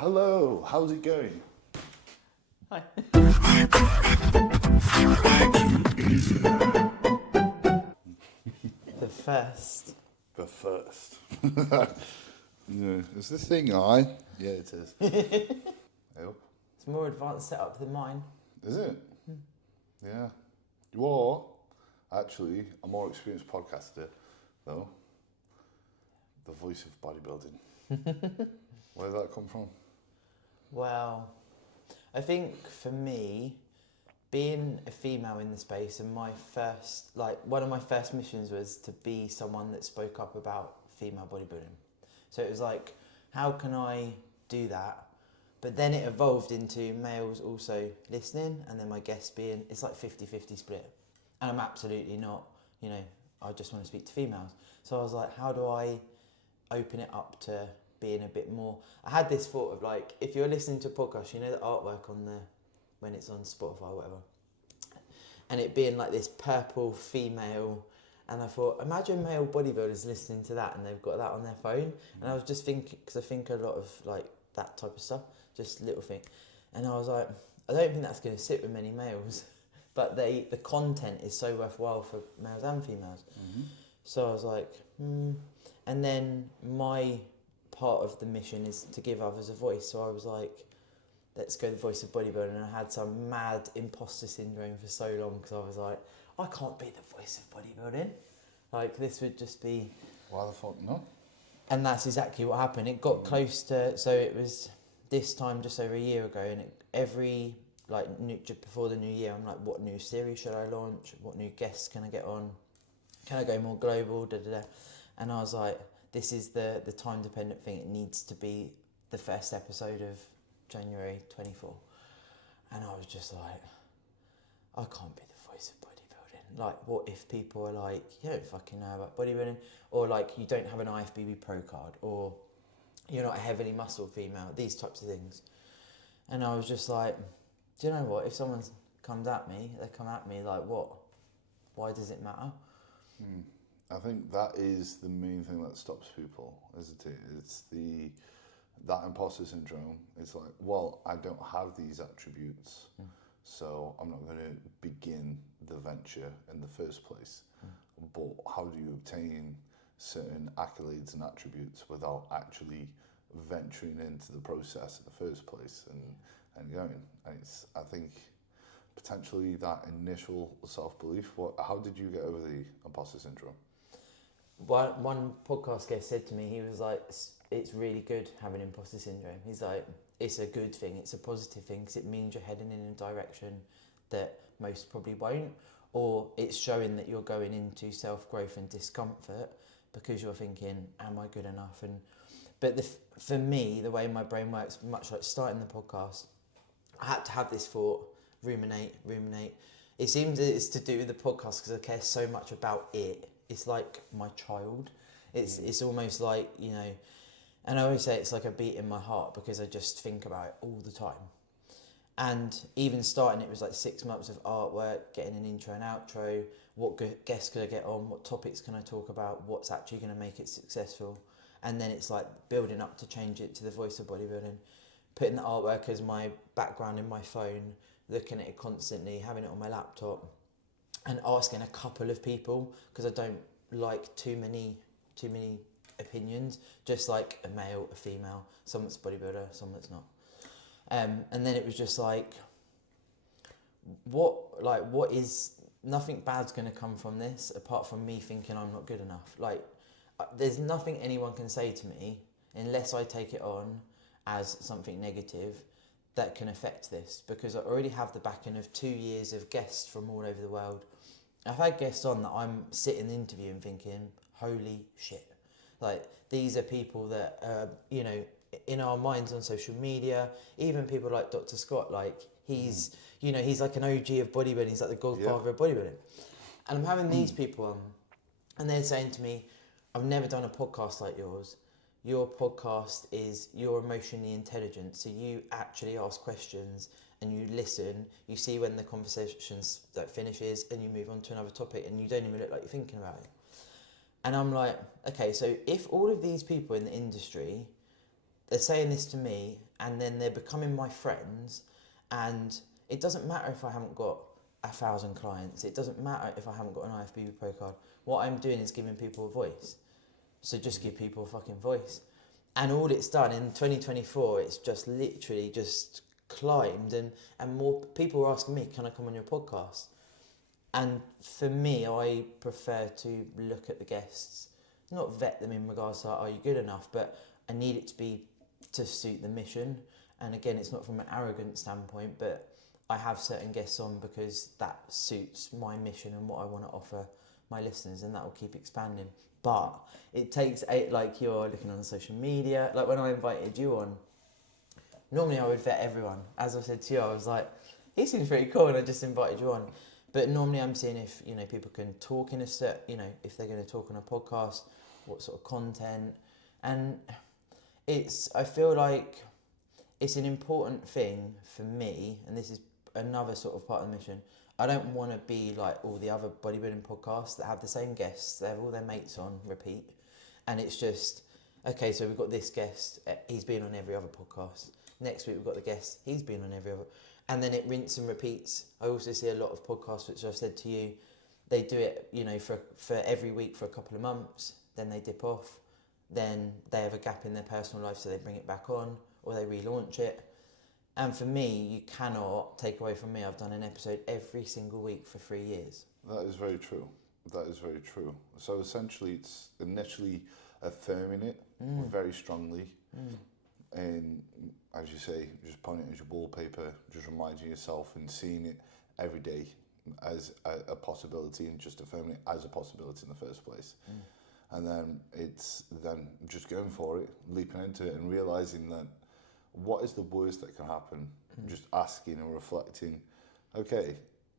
Hello, how's it going? Hi. The first. The first. Yeah, is this thing on? Yeah, it is. I hope. It's a more advanced setup than mine. Is it? Yeah. You are actually a more experienced podcaster, though. The voice of bodybuilding. Where did that come from? Well, I think for me, being a female in the space and one of my first missions was to be someone that spoke up about female bodybuilding. So it was like, how can I do that? But then it evolved into males also listening and then my guests being, it's like 50-50 split. And I'm absolutely not, I just want to speak to females. So I was like, how do I open it up to being a bit more? I had this thought of like, if you're listening to a podcast, the artwork when it's on Spotify or whatever, and it being like this purple female, and I thought, imagine male bodybuilders listening to that and they've got that on their phone. And I was just thinking, because I think a lot of like that type of stuff, just little thing, and I was like, I don't think that's going to sit with many males, but the content is so worthwhile for males and females. Mm-hmm. So I was like, and then my part of the mission is to give others a voice. So I was like, let's go the voice of bodybuilding. And I had some mad imposter syndrome for so long because I was like, I can't be the voice of bodybuilding. Like, this would just be... Why the fuck not? And that's exactly what happened. It got close to... So it was this time just over a year ago, and just before the new year, I'm like, what new series should I launch? What new guests can I get on? Can I go more global? Da-da-da. And I was like, this is the time-dependent thing. It needs to be the first episode of January 24. And I was just like, I can't be the voice of bodybuilding. Like, what if people are like, you don't fucking know about bodybuilding, or like you don't have an IFBB pro card, or you're not a heavily muscled female, these types of things. And I was just like, do you know what, if someone comes at me, they come at me like, what? Why does it matter? I think that is the main thing that stops people, isn't it? It's that imposter syndrome. It's like, well, I don't have these attributes, so I'm not going to begin the venture in the first place. But how do you obtain certain accolades and attributes without actually venturing into the process in the first place and going? And I think potentially that initial self-belief. How did you get over the imposter syndrome? One podcast guest said to me, he was like, it's really good having imposter syndrome. He's like, it's a good thing, it's a positive thing, because it means you're heading in a direction that most probably won't, or it's showing that you're going into self-growth and discomfort because you're thinking, am I good enough? But for me, the way my brain works, much like starting the podcast, I had to have this thought, ruminate. It seems it's to do with the podcast because I care so much about it. It's like my child. It's almost like, and I always say it's like a beat in my heart because I just think about it all the time. And even starting it was like 6 months of artwork, getting an intro and outro, what guests could I get on, what topics can I talk about, what's actually going to make it successful. And then it's like building up to change it to the voice of bodybuilding, putting the artwork as my background in my phone, looking at it constantly, having it on my laptop, and asking a couple of people, because I don't like too many opinions, just like a male, a female, someone that's a bodybuilder, someone that's not. And then it was just like, what is, nothing bad's going to come from this apart from me thinking I'm not good enough. Like, there's nothing anyone can say to me unless I take it on as something negative that can affect this, because I already have the backing of 2 years of guests from all over the world. I've had guests on that I'm sitting interviewing thinking, holy shit. Like, these are people that, in our minds on social media, even people like Dr. Scott, like, he's like an OG of bodybuilding, he's like the godfather of bodybuilding. And I'm having these people on, and they're saying to me, I've never done a podcast like yours. Your podcast you're emotionally intelligent, so you actually ask questions and you listen, you see when the conversation finishes and you move on to another topic and you don't even look like you're thinking about it. And I'm like, okay, so if all of these people in the industry they're saying this to me, and then they're becoming my friends, and it doesn't matter if I haven't got 1,000 clients. It doesn't matter if I haven't got an IFBB Pro card. What I'm doing is giving people a voice. So just give people a fucking voice. And all it's done in 2024, it's just literally just climbed, and more people are asking me, can I come on your podcast? And for me, I prefer to look at the guests, not vet them in regards to, are you good enough, but I need it to be to suit the mission. And again, it's not from an arrogant standpoint, but I have certain guests on because that suits my mission and what I want to offer my listeners, and that will keep expanding. But it takes like you're looking on social media, like when I invited you on, normally I would vet everyone. As I said to you, I was like, he seems pretty cool, and I just invited you on. But normally I'm seeing if, you know, people can talk in a set, you know, if they're going to talk on a podcast, what sort of content. And I feel like it's an important thing for me, and this is another sort of part of the mission. I don't want to be like all the other bodybuilding podcasts that have the same guests. They have all their mates on repeat. And it's just, okay, so we've got this guest, he's been on every other podcast. Next week we've got the guest, he's been on every other. And then it rinse and repeats. I also see a lot of podcasts, which I've said to you, they do it, you know, for every week for a couple of months, then they dip off, then they have a gap in their personal life, so they bring it back on, or they relaunch it. And for me, you cannot take away from me, I've done an episode every single week for 3 years. That is very true. That is very true. So essentially, it's initially affirming it very strongly. And as you say, just pointing it as your wallpaper, just reminding yourself and seeing it every day as a possibility, and just affirming it as a possibility in the first place. And then it's then just going for it, leaping into it, and realising that what is the worst that can happen? Just asking and reflecting, okay,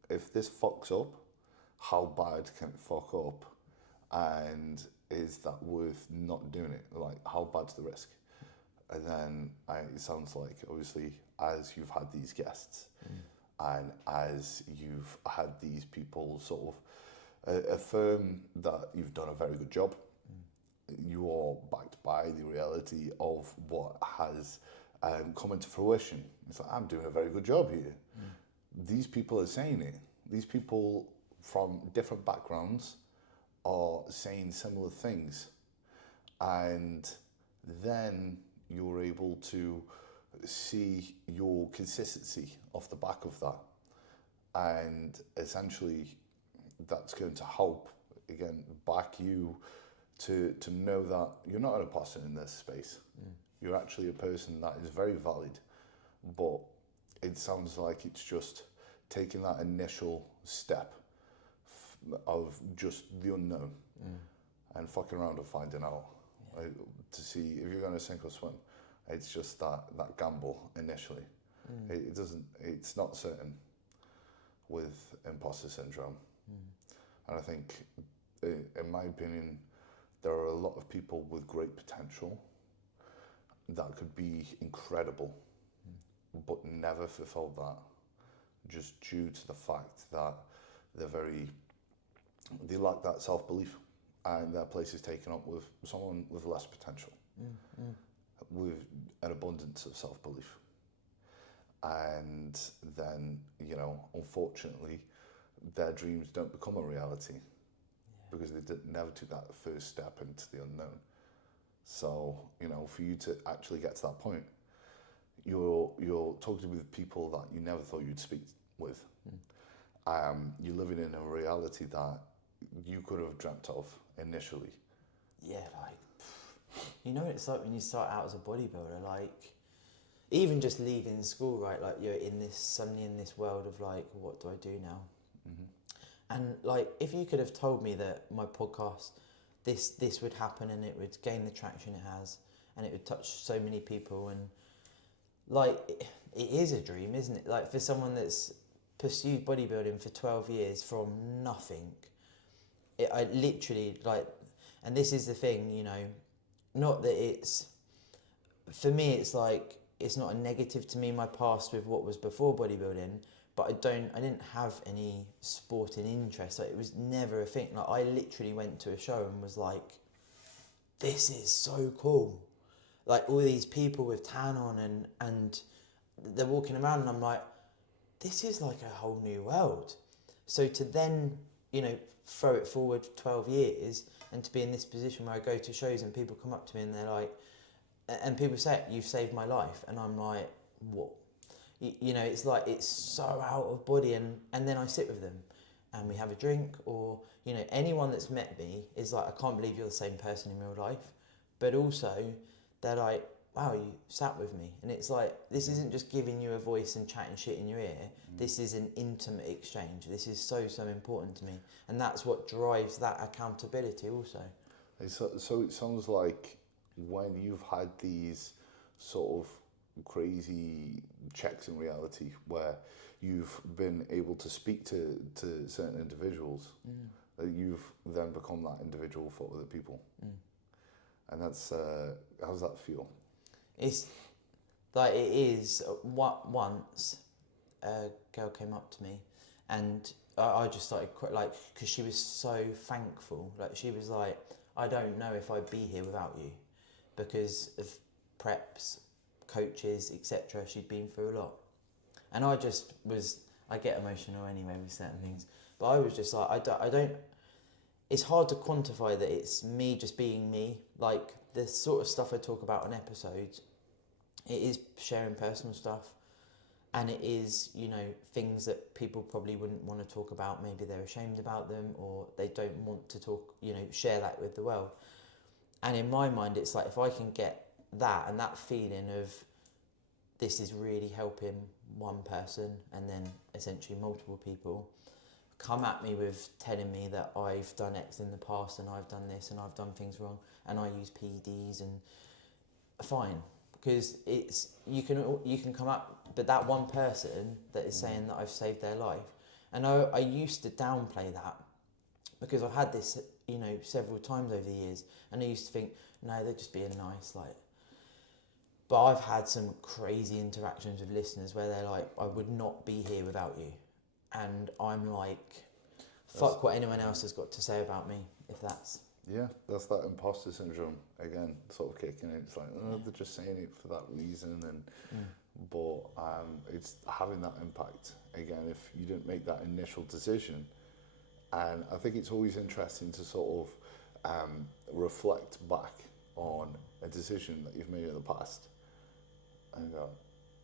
if this fucks up, how bad can it fuck up? And is that worth not doing it? Like, how bad's the risk? And then it sounds like, obviously, as you've had these guests and as you've had these people sort of affirm that you've done a very good job, you are backed by the reality of what has come into fruition. It's like, I'm doing a very good job here. These people are saying it. These people from different backgrounds are saying similar things. And then you're able to see your consistency off the back of that. And essentially, that's going to help, again, back you to know that you're not an imposter in this space. You're actually a person that is very valid, but it sounds like it's just taking that initial step of just the unknown and fucking around and finding out to see if you're going to sink or swim. It's just that gamble initially. It's not certain with imposter syndrome. And I think, in my opinion, there are a lot of people with great potential that could be incredible, but never fulfilled that, just due to the fact that they lack that self-belief, and their place is taken up with someone with less potential, with an abundance of self-belief. And then, you know, unfortunately, their dreams don't become a reality because they never took that first step into the unknown. So, you know, for you to actually get to that point, you're talking with people that you never thought you'd speak with. You're living in a reality that you could have dreamt of initially. Yeah, like, you know, it's like when you start out as a bodybuilder, like, even just leaving school, right? Like, you're suddenly in this world of like, what do I do now? And like, if you could have told me that my podcast, this would happen and it would gain the traction it has and it would touch so many people, and like, it is a dream, isn't it? Like, for someone that's pursued bodybuilding for 12 years from nothing, I literally, like, and this is the thing, you know, not that it's, for me, it's like, it's not a negative to me, my past with what was before bodybuilding, but I didn't have any sporting interest. Like, it was never a thing. Like, I literally went to a show and was like, this is so cool. like all these people with tan on and they're walking around and I'm like, this is like a whole new world. So to then, you know, throw it forward 12 years and to be in this position where I go to shows and people come up to me and they're like, and people say, you've saved my life. And I'm like, what? You know, it's like, it's so out of body. And then I sit with them and we have a drink, or, you know, anyone that's met me is like, I can't believe you're the same person in real life. But also they're like, wow, you sat with me. And it's like, this isn't just giving you a voice and chatting shit in your ear. This is an intimate exchange. This is so, so important to me. And that's what drives that accountability also. So it sounds like when you've had these sort of crazy checks in reality where you've been able to speak to certain individuals, that you've then become that individual for other people. And that's, how does that feel? It's like, it is, once a girl came up to me and I just started like, because she was so thankful. Like, she was like, I don't know if I'd be here without you, because of preps, coaches, etc. She'd been through a lot. And I just was, I get emotional anyway with certain things, but I was just like, I don't, it's hard to quantify that it's me just being me. Like, the sort of stuff I talk about on episodes, it is sharing personal stuff, and it is, you know, things that people probably wouldn't want to talk about. Maybe they're ashamed about them, or they don't want to talk, you know, share that with the world. And in my mind, it's like, if I can get that and that feeling of this is really helping one person and then essentially multiple people come at me with telling me that I've done X in the past and I've done this and I've done things wrong and I use PEDs, and fine, because it's, you can come up, but that one person that is saying that I've saved their life, and I used to downplay that because I've had this, you know, several times over the years, and I used to think, no, they're just being nice, like. But I've had some crazy interactions with listeners where they're like, I would not be here without you. And I'm like, fuck what anyone else has got to say about me, if that's... Yeah, that's that imposter syndrome, again, sort of kicking in. It's like, oh, they're just saying it for that reason. But it's having that impact, again, if you didn't make that initial decision. And I think it's always interesting to sort of reflect back on a decision that you've made in the past and go,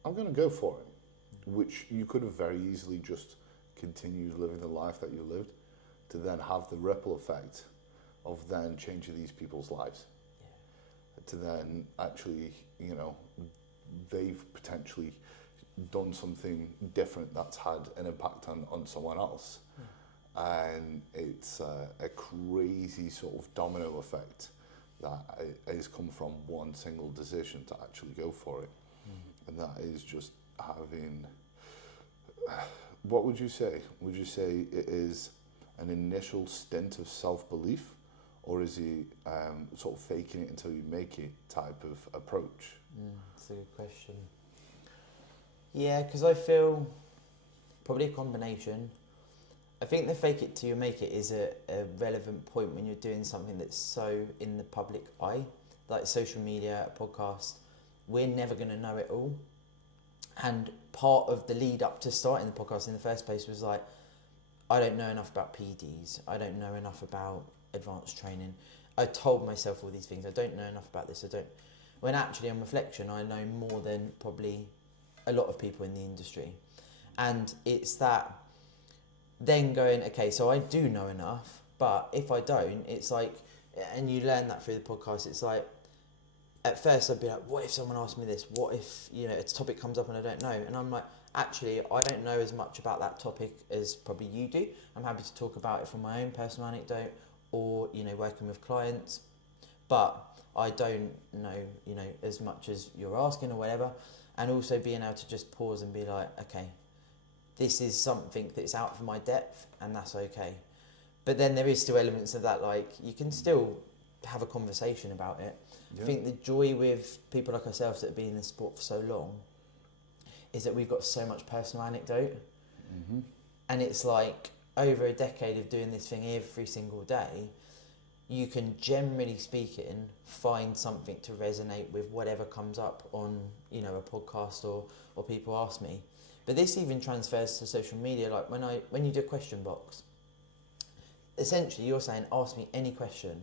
I'm going to go for it, which you could have very easily just continued living the life that you lived, to then have the ripple effect of then changing these people's lives. To then actually, you know, they've potentially done something different that's had an impact on someone else. And it's a crazy sort of domino effect that has come from one single decision to actually go for it. And that is just having, what would you say? Would you say it is an initial stint of self-belief, or is it sort of faking it until you make it type of approach? That's a good question. Yeah, because I feel probably a combination. I think the fake it till you make it is a relevant point when you're doing something that's so in the public eye, like social media, a podcast. We're never going to know it all. And part of the lead up to starting the podcast in the first place was like, I don't know enough about PEDs. I don't know enough about advanced training. I told myself all these things. I don't know enough about this. When actually on reflection, I know more than probably a lot of people in the industry. And it's that then going, okay, so I do know enough, but if I don't, it's like, and you learn that through the podcast, it's like, at first I'd be like, what if someone asked me this? What if, you know, a topic comes up and I don't know? And I'm like, actually, I don't know as much about that topic as probably you do. I'm happy to talk about it from my own personal anecdote or, you know, working with clients, but I don't know, you know, as much as you're asking or whatever. And also being able to just pause and be like, okay, this is something that's out of my depth and that's okay. But then there is still elements of that, like you can still have a conversation about it. Yeah. I think the joy with people like ourselves that have been in the sport for so long is that we've got so much personal anecdote. And it's like over a decade of doing this thing every single day, you can, generally speaking, find something to resonate with whatever comes up on, you know, a podcast or people ask me. But this even transfers to social media. Like when you do a question box, essentially you're saying, ask me any question.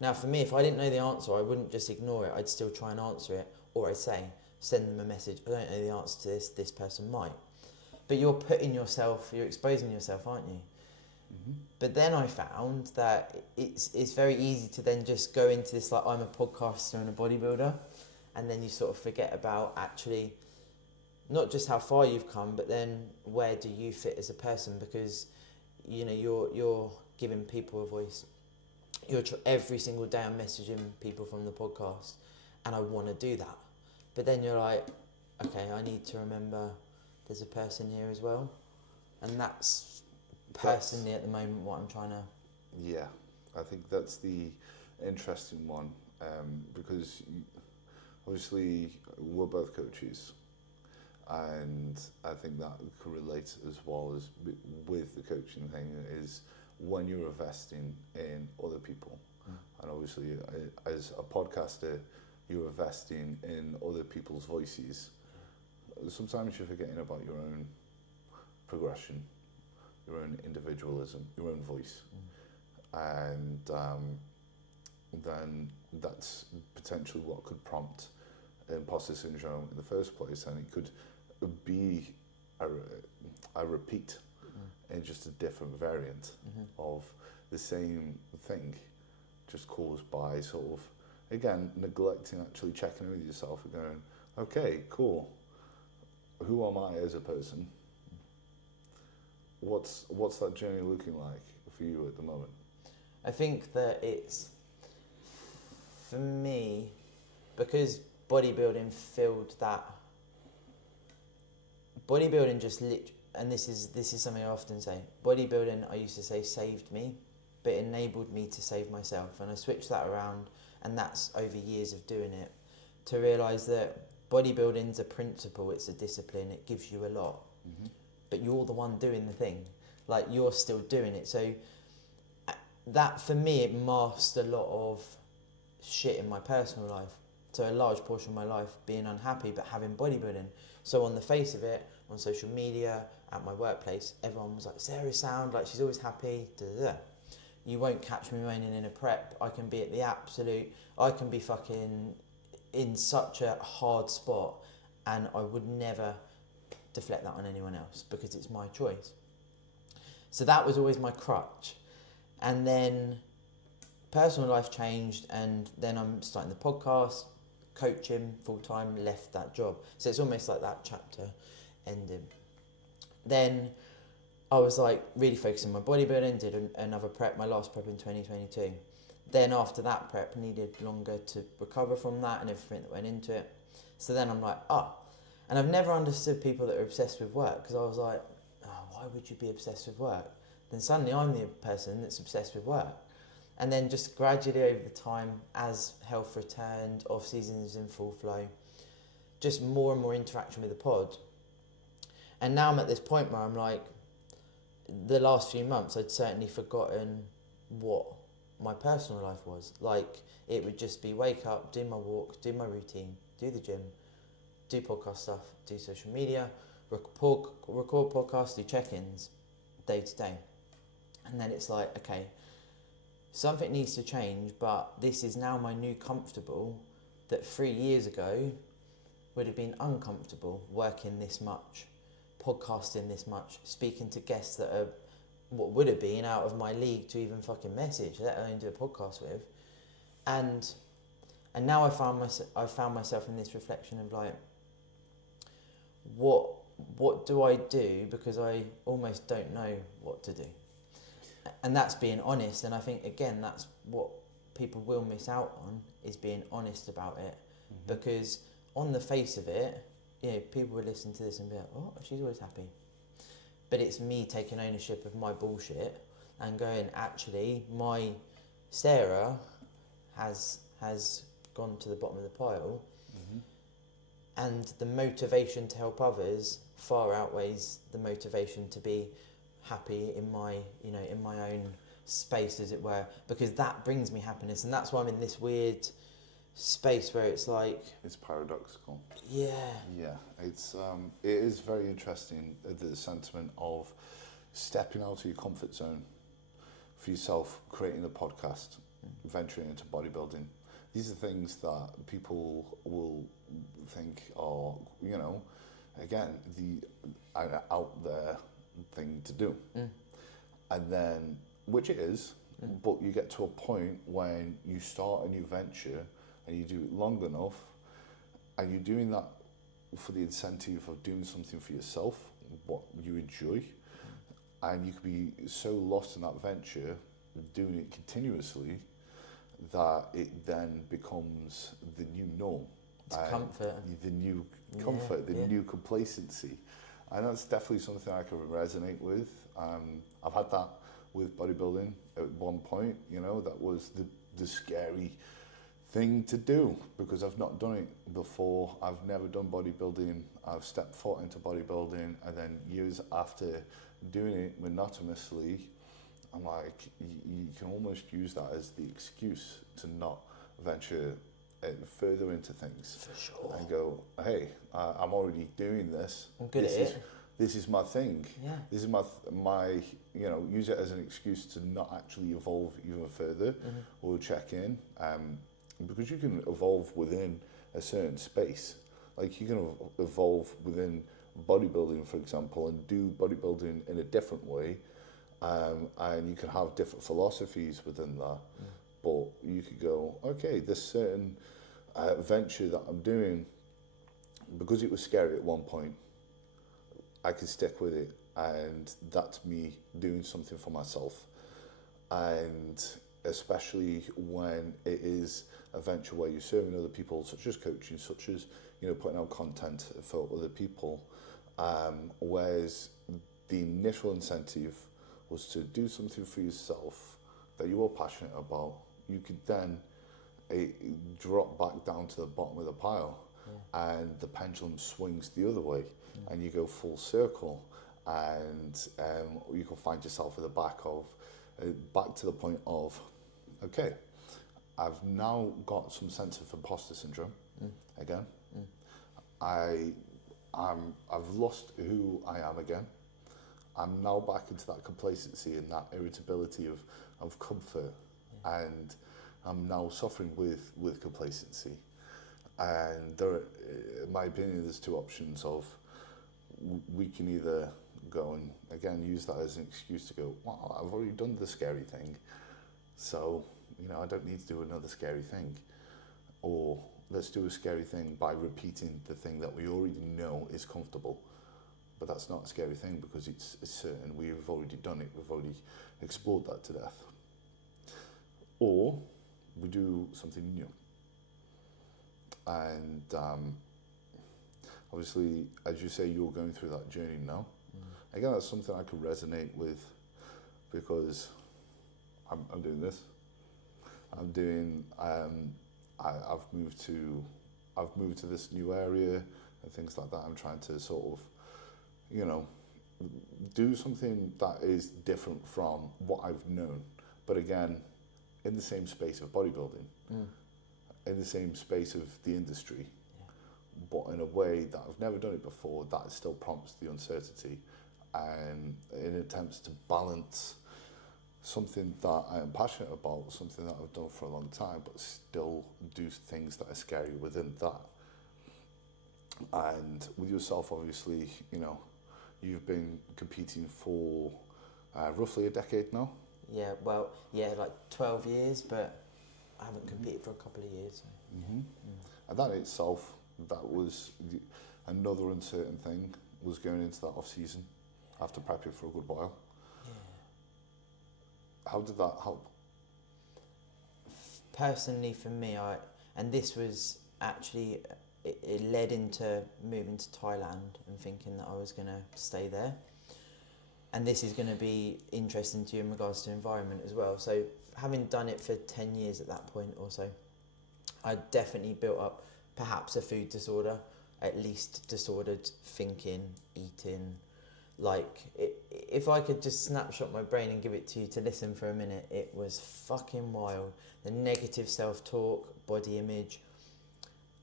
Now for me, if I didn't know the answer, I wouldn't just ignore it. I'd still try and answer it. Or I'd say, send them a message. I don't know the answer to this. This person might. But you're exposing yourself, aren't you? Mm-hmm. But then I found that it's very easy to then just go into this, like, I'm a podcaster and a bodybuilder, and then you sort of forget about actually not just how far you've come, but then where do you fit as a person, because, you know, you're giving people a voice. Every single day I'm messaging people from the podcast, and I want to do that. But then you're like, okay, I need to remember there's a person here as well, and that's personally at the moment what I'm trying to... Yeah, I think that's the interesting one, because obviously we're both coaches, and I think that could relate as well as with the coaching thing, is when you're investing in other people. And obviously as a podcaster, you're investing in other people's voices. Sometimes you're forgetting about your own progression, your own individualism, your own voice. And then that's potentially what could prompt imposter syndrome in the first place, and it could be a repeat in just a different variant of the same thing, just caused by sort of, again, neglecting actually checking in with yourself and going, okay, cool, who am I as a person? What's that journey looking like for you at the moment? I think that it's, for me, because bodybuilding filled that... Bodybuilding just and this is something I often say, bodybuilding, I used to say, saved me, but enabled me to save myself. And I switched that around, and that's over years of doing it, to realise that bodybuilding's a principle, it's a discipline, it gives you a lot. But you're the one doing the thing. Like, you're still doing it. So that, for me, it masked a lot of shit in my personal life. So a large portion of my life being unhappy, but having bodybuilding. So on the face of it, on social media, at my workplace, everyone was like, Sarah's sound, like, she's always happy, da da da. You won't catch me moaning in a prep. I can be at the absolute... I can be fucking in such a hard spot, and I would never deflect that on anyone else because it's my choice. So that was always my crutch. And then personal life changed, and then I'm starting the podcast, coaching full-time, left that job. So it's almost like that chapter ending. Then I was like really focusing on my bodybuilding, did another prep, my last prep in 2022. Then after that prep, needed longer to recover from that and everything that went into it. So then I'm like, and I've never understood people that are obsessed with work, because I was like, why would you be obsessed with work? Then suddenly I'm the person that's obsessed with work. And then just gradually over the time, as health returned, off season is in full flow, just more and more interaction with the pod. And now I'm at this point where I'm like, the last few months I'd certainly forgotten what my personal life was. Like, it would just be wake up, do my walk, do my routine, do the gym, do podcast stuff, do social media, record podcasts, do check-ins, day to day. And then it's like, okay, something needs to change, but this is now my new comfortable that 3 years ago would have been uncomfortable, working this much, podcasting this much, speaking to guests that are what would have been out of my league to even fucking message, let alone do a podcast with. And now I found myself in this reflection of like, what do I do, because I almost don't know what to do. And that's being honest, and I think, again, that's what people will miss out on, is being honest about it. Because on the face of it, you know, people would listen to this and be like, oh, she's always happy. But it's me taking ownership of my bullshit and going, actually, my Sarah has gone to the bottom of the pile, and the motivation to help others far outweighs the motivation to be happy in my, you know, in my own space, as it were, because that brings me happiness, and that's why I'm in this weird space where it's like, It's paradoxical. yeah, Yeah, it is very interesting, the sentiment of stepping out of your comfort zone for yourself, creating a podcast, venturing into bodybuilding. These are things that people will think are, you know, again, the out there thing to do. And then, which it is, but you get to a point when you start a new venture and you do it long enough, and you're doing that for the incentive of doing something for yourself, what you enjoy, and you could be so lost in that venture, doing it continuously, that it then becomes the new norm. it's comfort. The new comfort, the new complacency. And that's definitely something I can resonate with. I've had that with bodybuilding at one point, you know, that was the scary thing to do because I've not done it before. I've never done bodybuilding. I've stepped foot into bodybuilding, and then years after doing it monotonously, I'm like, you can almost use that as the excuse to not venture further into things. For sure. And go, hey, I'm already doing this. I'm good at it. This is my thing. Yeah. This is my, you know, use it as an excuse to not actually evolve even further or check in. Because you can evolve within a certain space. Like you can evolve within bodybuilding, for example, and do bodybuilding in a different way. And you can have different philosophies within that. But you could go, okay, this certain venture that I'm doing, because it was scary at one point, I can stick with it, and that's me doing something for myself. And especially when it is a venture where you're serving other people, such as coaching, such as, you know, putting out content for other people, whereas the initial incentive was to do something for yourself that you were passionate about, you could then drop back down to the bottom of the pile, and the pendulum swings the other way, and you go full circle, and you can find yourself at the back to the point of, okay, I've now got some sense of imposter syndrome again. I've lost who I am again. I'm now back into that complacency and that irritability of comfort, and I'm now suffering with complacency. And there, in my opinion, there's two options of, we can either go and, again, use that as an excuse to go, well, I've already done the scary thing, so, you know, I don't need to do another scary thing. Or let's do a scary thing by repeating the thing that we already know is comfortable. But that's not a scary thing because it's certain. We've already done it. We've already explored that to death. Or we do something new. And obviously, as you say, you're going through that journey now. Again, that's something I could resonate with because I'm doing this. I'm doing. I've moved to this new area and things like that. I'm trying to sort of, you know, do something that is different from what I've known, but again, in the same space of bodybuilding, in the same space of the industry, but in a way that I've never done it before, that still prompts the uncertainty, and in attempts to balance something that I am passionate about, something that I've done for a long time, but still do things that are scary within that. And with yourself, obviously, you know, you've been competing for roughly a decade now. Yeah, well, yeah, like 12 years, but I haven't competed for a couple of years. So. And that in itself, that was another uncertain thing, was going into that off season after prepping for a good while. How did that help? Personally, for me, and this was actually, it led into moving to Thailand and thinking that I was going to stay there. And this is going to be interesting to you in regards to environment as well. So having done it for 10 years at that point or so, I definitely built up perhaps a food disorder, at least disordered thinking, eating, Like, if I could just snapshot my brain and give it to you to listen for a minute, it was fucking wild. The negative self-talk, body image.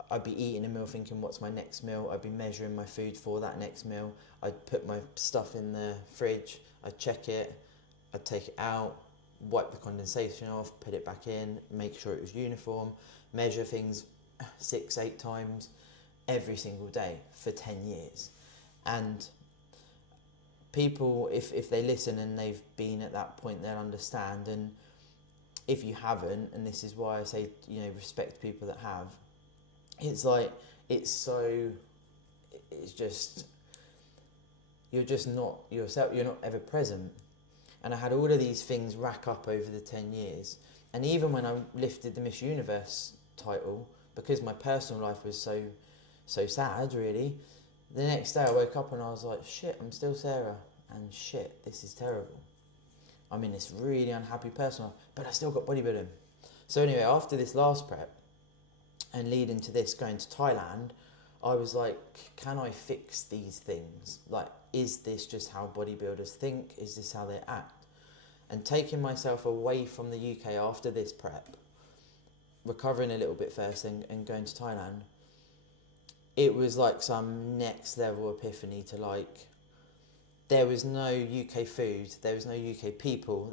I'd be eating a meal thinking, what's my next meal? I'd be measuring my food for that next meal. I'd put my stuff in the fridge. I'd check it. I'd take it out, wipe the condensation off, put it back in, make sure it was uniform, measure things 6-8 times every single day for 10 years. And people, if they listen and they've been at that point, they'll understand. And if you haven't, and this is why I say, you know, respect people that have, it's like, it's just, you're just not yourself, you're not ever present. And I had all of these things rack up over the 10 years. And even when I lifted the Miss Universe title, because my personal life was so sad, really, the next day I woke up and I was like, shit, I'm still Sarah. And shit, this is terrible. I'm in this really unhappy personal life, but I still got bodybuilding. So anyway, after this last prep, and leading to this, going to Thailand, I was like, can I fix these things? Like, is this just how bodybuilders think? Is this how they act? And taking myself away from the UK after this prep, recovering a little bit first and going to Thailand, it was like some next level epiphany to, like, there was no UK food, there was no UK people,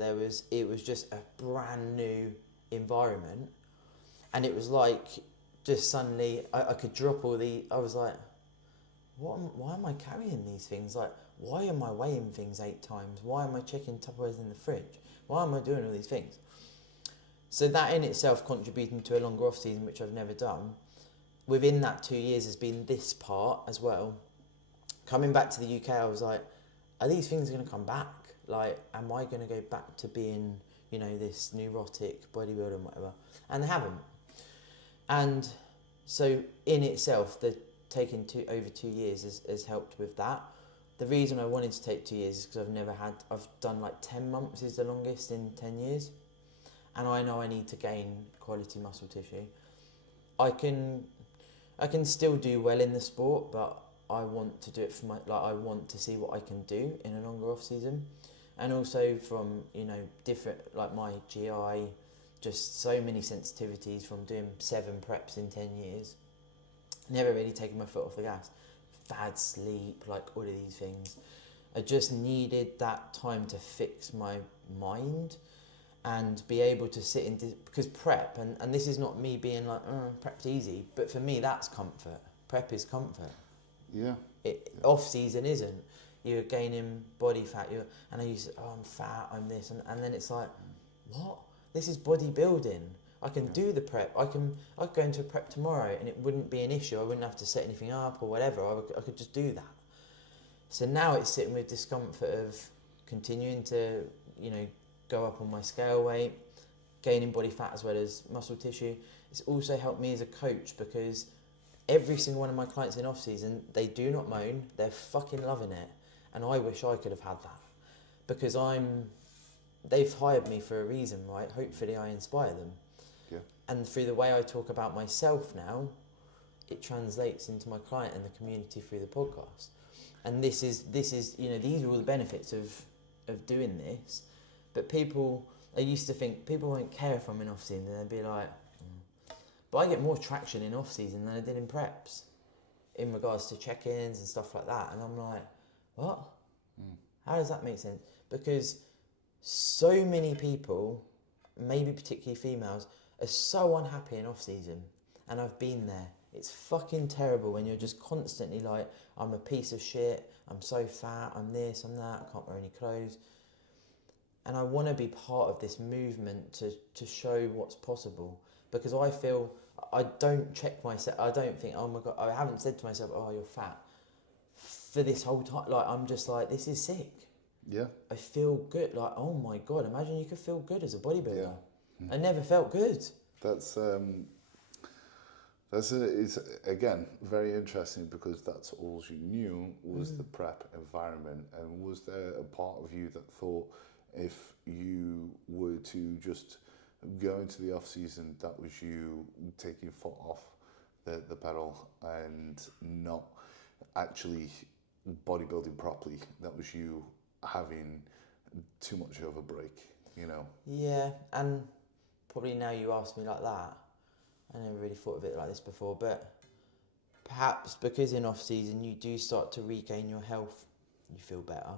it was just a brand new environment. And it was like, just suddenly, I could drop I was like, why am I carrying these things? Like, why am I weighing things 8 times? Why am I checking Tupperwares in the fridge? Why am I doing all these things? So that in itself contributing to a longer off season, which I've never done. Within that 2 years has been this part as well. Coming back to the UK, I was like, are these things going to come back? Like, am I going to go back to being, you know, this neurotic bodybuilder and whatever? And they haven't. And so in itself, the taking over 2 years has helped with that. The reason I wanted to take 2 years is because I've done like 10 months is the longest in 10 years. And I know I need to gain quality muscle tissue. I can still do well in the sport, but I want to do it I want to see what I can do in a longer off season. And also from, you know, different, like my GI, just so many sensitivities from doing 7 preps in 10 years. Never really taken my foot off the gas. Bad sleep, like all of these things. I just needed that time to fix my mind and be able to sit in, because prep, and this is not me being like, prep's easy, but for me that's comfort. Prep is comfort. Yeah. Off season isn't. You're gaining body fat, and I used to, I'm fat, I'm this, and then it's like, what? This is bodybuilding. I can do the prep. I could go into a prep tomorrow and it wouldn't be an issue. I wouldn't have to set anything up or whatever. I could just do that. So now it's sitting with discomfort of continuing to, you know, go up on my scale weight, gaining body fat as well as muscle tissue. It's also helped me as a coach because every single one of my clients in off season, they do not moan. They're fucking loving it. And I wish I could have had that because they've hired me for a reason, right? Hopefully I inspire them. Yeah. And through the way I talk about myself now, it translates into my client and the community through the podcast. And this is you know, these are all the benefits of doing this. But I used to think people won't care if I'm in off season, and they'd be like, But I get more traction in off season than I did in preps in regards to check-ins and stuff like that. And I'm like, what? How does that make sense? Because so many people, maybe particularly females, are so unhappy in off season. And I've been there. It's fucking terrible when you're just constantly like, I'm a piece of shit, I'm so fat, I'm this, I'm that, I can't wear any clothes. And I want to be part of this movement to show what's possible. Because I feel, I don't check myself, I don't think, oh my God, I haven't said to myself, oh, you're fat. For this whole time, like, I'm just like, this is sick. Yeah. I feel good, like, oh my God, imagine you could feel good as a bodybuilder. Yeah. I never felt good. It's again very interesting because that's all you knew was the prep environment. And was there a part of you that thought if you were to just go into the off season, that was you taking your foot off the pedal and not actually bodybuilding properly. That was you having too much of a break, you know. Yeah, and probably now you ask me like that, I never really thought of it like this before, but perhaps because in off season you do start to regain your health, you feel better.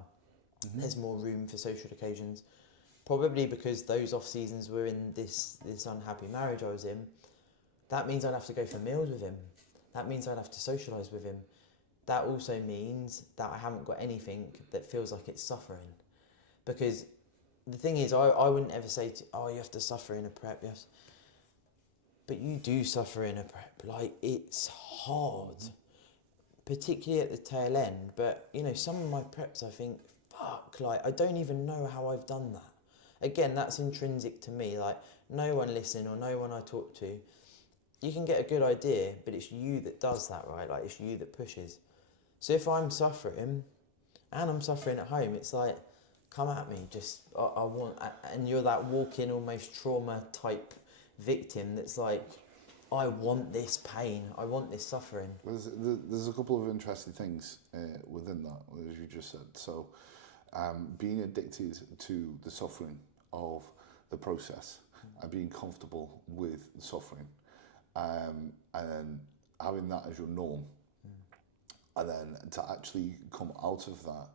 There's more room for social occasions. Probably because those off seasons were in this unhappy marriage I was in. That means I'd have to go for meals with him. That means I'd have to socialise with him. That also means that I haven't got anything that feels like it's suffering. Because the thing is, I wouldn't ever say you have to suffer in a prep, yes. But you do suffer in a prep. Like, it's hard. Particularly at the tail end. But, you know, some of my preps, I think, fuck, like, I don't even know how I've done that. Again, that's intrinsic to me. Like, no one listening or no one I talk to, you can get a good idea, but it's you that does that, right? Like, it's you that pushes. So if I'm suffering, and I'm suffering at home, it's like, come at me, just, I want, and you're that walking almost trauma type victim that's like, I want this pain, I want this suffering. There's a couple of interesting things within that, as you just said. So, being addicted to the suffering of the process and being comfortable with suffering, and then having that as your norm, and then to actually come out of that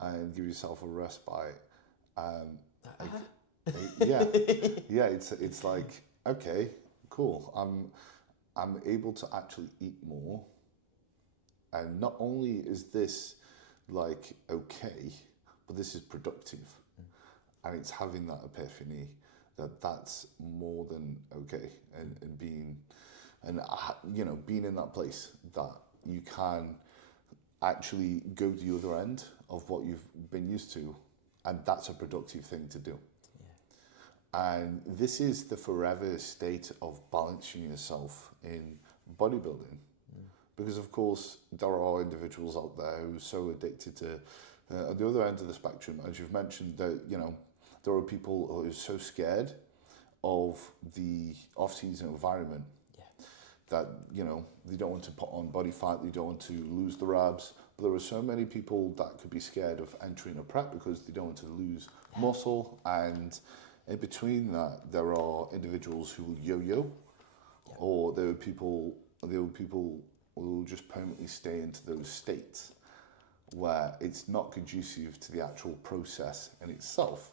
and give yourself a respite. It's like, okay, cool. I'm able to actually eat more, and not only is this like okay, but this is productive, and it's having that epiphany that's more than okay, and being, and you know, being in that place that you can actually go to the other end of what you've been used to, and that's a productive thing to do. Yeah. And this is the forever state of balancing yourself in bodybuilding, because of course there are individuals out there who are so addicted to at the other end of the spectrum, as you've mentioned, that, you know, there are people who are so scared of the off-season environment that, you know, they don't want to put on body fat, they don't want to lose the abs. But there are so many people that could be scared of entering a prep because they don't want to lose muscle. And in between that, there are individuals who will yo-yo, or there are people who will just permanently stay into those states where it's not conducive to the actual process in itself.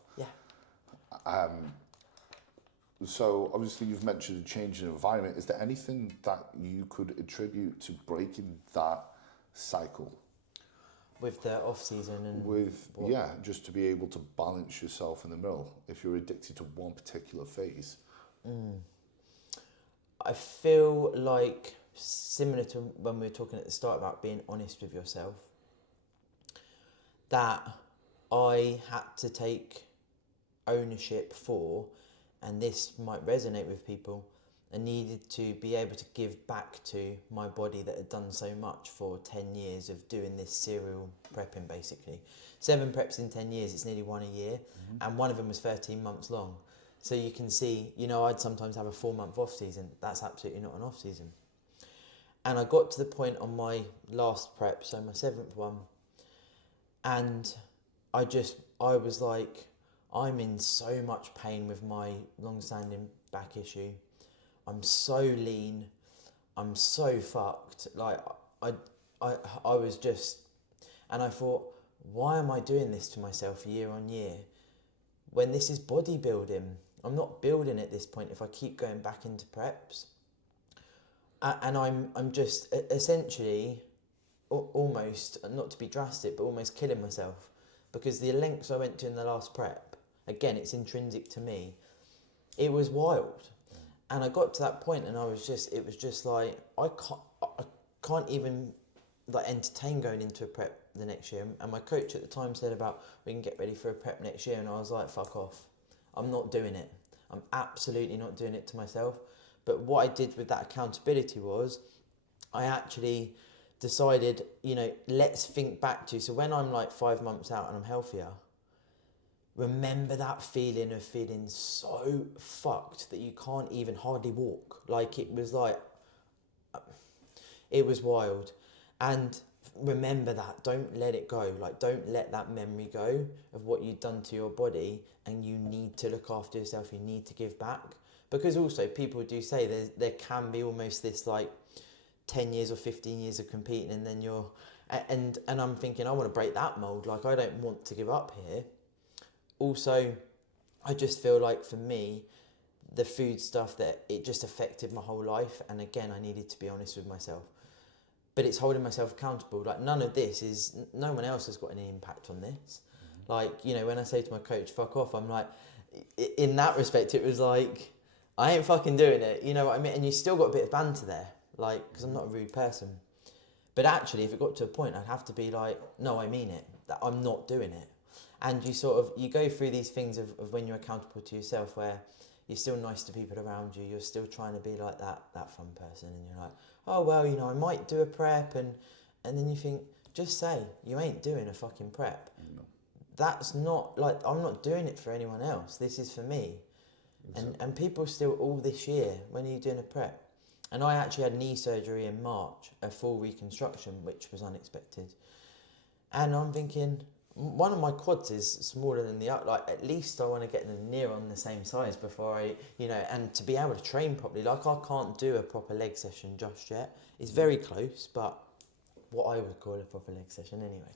So obviously you've mentioned a change in environment. Is there anything that you could attribute to breaking that cycle? With the off season and just to be able to balance yourself in the middle if you're addicted to one particular phase. I feel like, similar to when we were talking at the start about being honest with yourself, that I had to take ownership for, and this might resonate with people, I needed to be able to give back to my body that had done so much for 10 years of doing this serial prepping, basically. 7 preps in 10 years, it's nearly 1 a year, and one of them was 13 months long. So you can see, you know, I'd sometimes have a 4-month off season. That's absolutely not an off season. And I got to the point on my last prep, so my 7th one, and I was like, I'm in so much pain with my long-standing back issue. I'm so lean. I'm so fucked. Like, I was just, and I thought, why am I doing this to myself year on year when this is bodybuilding? I'm not building at this point if I keep going back into preps. And I'm just essentially almost, not to be drastic, but almost killing myself, because the lengths I went to in the last prep, again, it's intrinsic to me, it was wild. And I got to that point and it was just like, I can't even like entertain going into a prep the next year. And my coach at the time said about, we can get ready for a prep next year. And I was like, fuck off. I'm not doing it. I'm absolutely not doing it to myself. But what I did with that accountability was, I actually decided, you know, let's think back to, so when I'm like 5 months out and I'm healthier, remember that feeling of feeling so fucked that you can't even hardly walk. Like, it was wild. And remember that. Don't let it go. Like, don't let that memory go of what you've done to your body, and you need to look after yourself. You need to give back. Because also people do say there can be almost this like 10 years or 15 years of competing, and then you're, and I'm thinking, I want to break that mold. Like, I don't want to give up here. Also, I just feel like for me, the food stuff, that it just affected my whole life. And again, I needed to be honest with myself. But it's holding myself accountable. Like, no one else has got any impact on this. Like, you know, when I say to my coach, fuck off, I'm like, in that respect, it was like, I ain't fucking doing it. You know what I mean? And you still got a bit of banter there, like, because I'm not a rude person. But actually, if it got to a point, I'd have to be like, no, I mean it, that I'm not doing it. And you go through these things of when you're accountable to yourself, where you're still nice to people around you, you're still trying to be like that fun person, and you're like, oh, well, you know, I might do a prep, and then you think, just say, you ain't doing a fucking prep. No. That's not, like, I'm not doing it for anyone else, this is for me. Exactly. And people still, all this year, when are you doing a prep? And I actually had knee surgery in March, a full reconstruction, which was unexpected. And I'm thinking, one of my quads is smaller than the other. Like, at least I want to get them near on the same size before I, you know, and to be able to train properly. Like, I can't do a proper leg session just yet. It's very close, but what I would call a proper leg session anyway.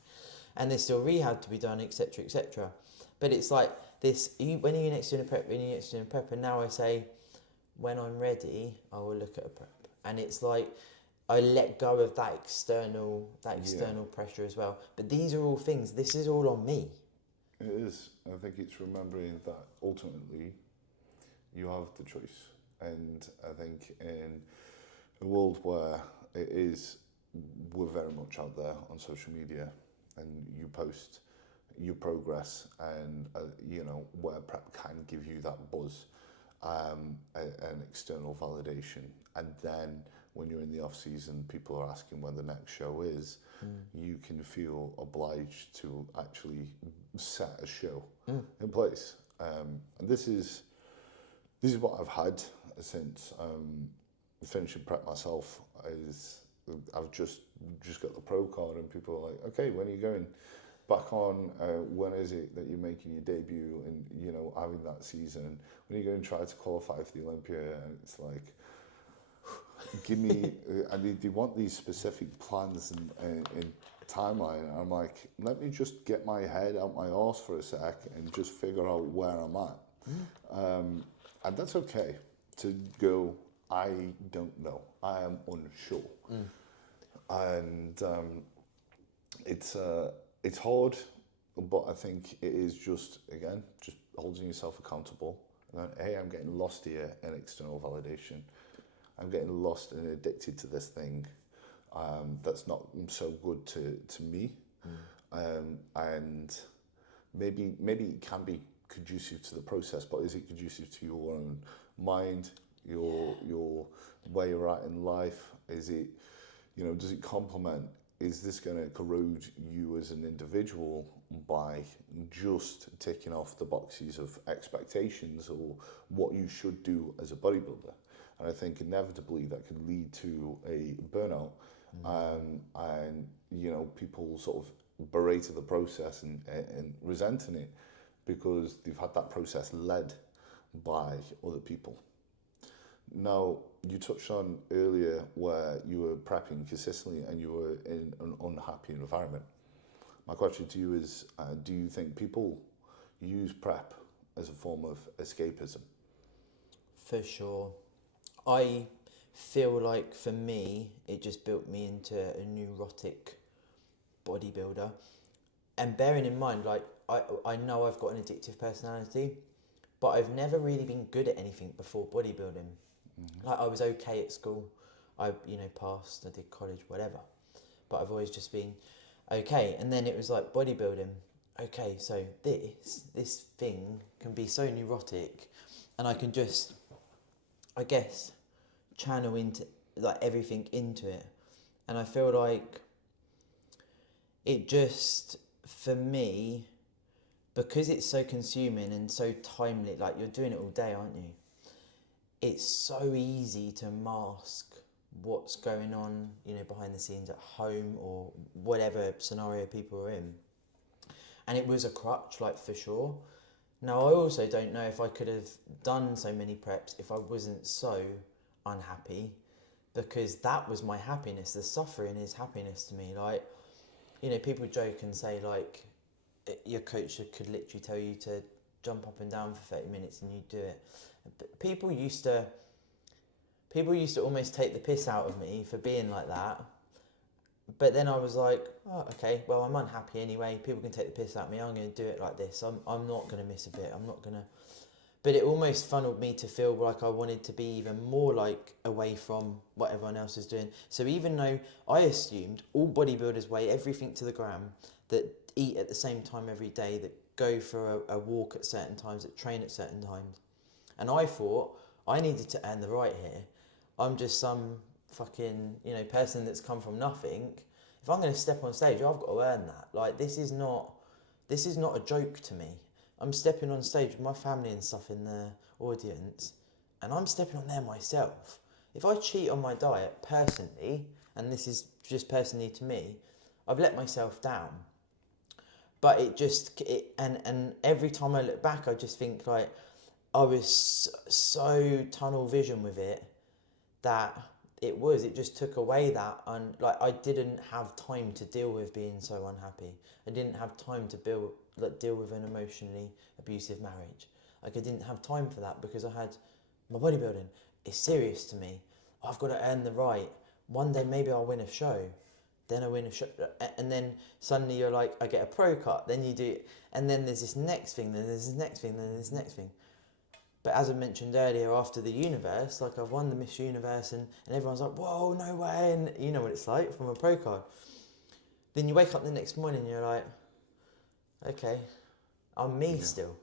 And there's still rehab to be done, etc., etc. But it's like this, when are you next doing a prep? When are you next doing a prep? And now I say, when I'm ready, I will look at a prep. And it's like, I let go of that external pressure as well. But these are all things, this is all on me. It is. I think it's remembering that ultimately you have the choice. And I think in a world where we're very much out there on social media, and you post your progress, and you know, where prep can give you that buzz, an external validation, and then when you're in the off season, people are asking when the next show is. You can feel obliged to actually set a show in place, and this is what I've had since finishing prep myself. I've just got the pro card, and people are like, okay, when are you going back on? When is it that you're making your debut, and you know, having that season? When are you going to try to qualify for the Olympia? And it's like, give me, and they want these specific plans and timeline. And I'm like, let me just get my head out my arse for a sec and just figure out where I'm at. And that's okay to go, I don't know, I am unsure. And it's hard, but I think it is just holding yourself accountable. Hey, I'm getting lost here in external validation. I'm getting lost and addicted to this thing that's not so good to me. And maybe it can be conducive to the process, but is it conducive to your own mind, your where you're at in life? Is it, you know, does it complement? Is this going to corrode you as an individual by just ticking off the boxes of expectations or what you should do as a bodybuilder? And I think inevitably that could lead to a burnout, and you know, people sort of berating the process and resenting it because they've had that process led by other people. Now, you touched on earlier where you were prepping consistently and you were in an unhappy environment. My question to you is, do you think people use prep as a form of escapism? For sure. I feel like for me, it just built me into a neurotic bodybuilder. And bearing in mind, like, I know I've got an addictive personality, but I've never really been good at anything before bodybuilding. Like, I was okay at school. I, you know, passed, I did college, whatever. But I've always just been okay. And then it was like bodybuilding. Okay, so this thing can be so neurotic, and I can just, I guess, channel into, like, everything into it. And I feel like it just, for me, because it's so consuming and so timely, like, you're doing it all day, aren't you? It's so easy to mask what's going on, you know, behind the scenes at home or whatever scenario people are in. And it was a crutch, like, for sure. Now, I also don't know if I could have done so many preps if I wasn't so unhappy, because that was my happiness. The suffering is happiness to me. Like, you know, people joke and say, like, your coach could literally tell you to jump up and down for 30 minutes and you'd do it. But people used to almost take the piss out of me for being like that. But then I was like, oh, okay, well, I'm unhappy anyway. People can take the piss out of me. I'm going to do it like this. I'm not going to miss a bit. I'm not going to... But it almost funneled me to feel like I wanted to be even more, like, away from what everyone else is doing. So even though I assumed all bodybuilders weigh everything to the gram, that eat at the same time every day, that go for a walk at certain times, that train at certain times, and I thought I needed to earn the right here. I'm just some fucking, you know, person that's come from nothing. If I'm going to step on stage, I've got to earn that. Like, this is not a joke to me. I'm stepping on stage with my family and stuff in the audience, and I'm stepping on there myself. If I cheat on my diet personally, and this is just personally to me, I've let myself down. But and every time I look back, I just think, like, I was so tunnel vision with it that it just took away that, and, like, I didn't have time to deal with being so unhappy. I didn't have time to deal with an emotionally abusive marriage. Like, I didn't have time for that because I had my bodybuilding. It's serious to me. I've got to earn the right. One day maybe I'll win a show. Then I win a show, and then suddenly you're like, I get a pro cut. Then you do it, and then there's this next thing. Then there's this next thing. Then there's this next thing. But as I mentioned earlier, after the universe, like, I've won the Miss Universe, and everyone's like, whoa, no way, and you know what it's like from a pro card. Then you wake up the next morning and you're like, okay, I'm me still.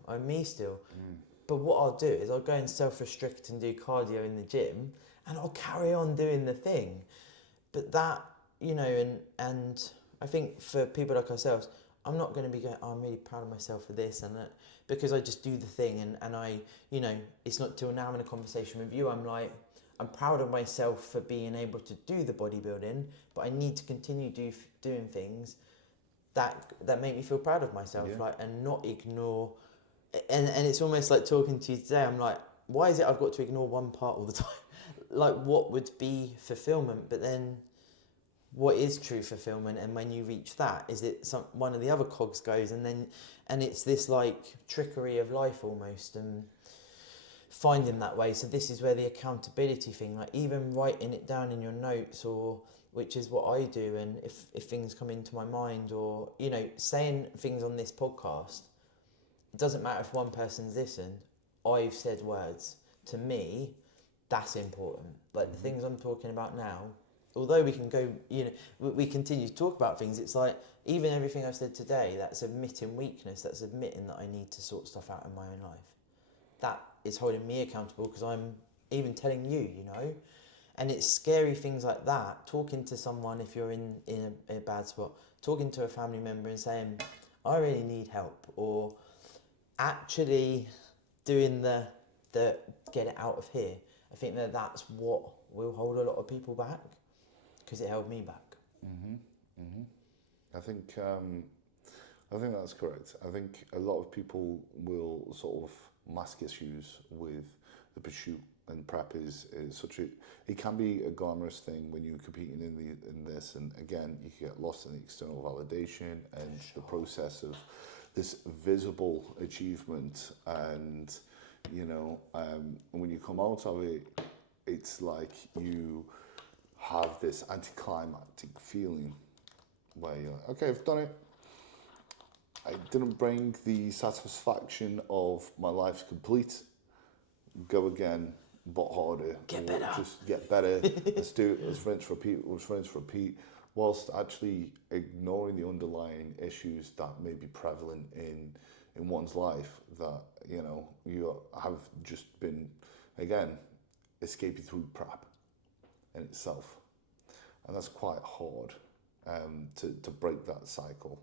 But what I'll do is I'll go and self-restrict and do cardio in the gym, and I'll carry on doing the thing. But that, you know, and I think for people like ourselves, I'm not going to be going, oh, I'm really proud of myself for this and that, because I just do the thing, and I, you know, it's not till now in a conversation with you, I'm like, I'm proud of myself for being able to do the bodybuilding, but I need to continue doing things that make me feel proud of myself, like, and not ignore, and it's almost like talking to you today, I'm like, why is it I've got to ignore one part all the time? Like, what would be fulfillment? But then, what is true fulfillment? And when you reach that, is it one of the other cogs goes, and it's this, like, trickery of life almost, and finding that way. So this is where the accountability thing, like, even writing it down in your notes, or which is what I do, and if things come into my mind, or, you know, saying things on this podcast, it doesn't matter if one person's listened, I've said words. To me, that's important. Like, the things I'm talking about now, although we can go, you know, we continue to talk about things, it's like, even everything I've said today, that's admitting weakness, that's admitting that I need to sort stuff out in my own life. That is holding me accountable, because I'm even telling you, you know. And it's scary things like that, talking to someone if you're in a bad spot, talking to a family member and saying, I really need help, or actually doing the get it out of here. I think that's what will hold a lot of people back, because it held me back. I think that's correct. I think a lot of people will sort of mask issues with the pursuit, and prep is such a, it can be a glamorous thing when you're competing in this, and again, you can get lost in the external validation and the process of this visible achievement, and, you know, when you come out of it, it's like you have this anticlimactic feeling where you're like, okay, I've done it. I didn't bring the satisfaction of my life's complete. Go again, but harder. Get better. Just get better. Let's do it. Let's rinse, repeat. Whilst actually ignoring the underlying issues that may be prevalent in one's life, that, you know, you have just been, again, escaping through prep in itself. And that's quite hard to break that cycle.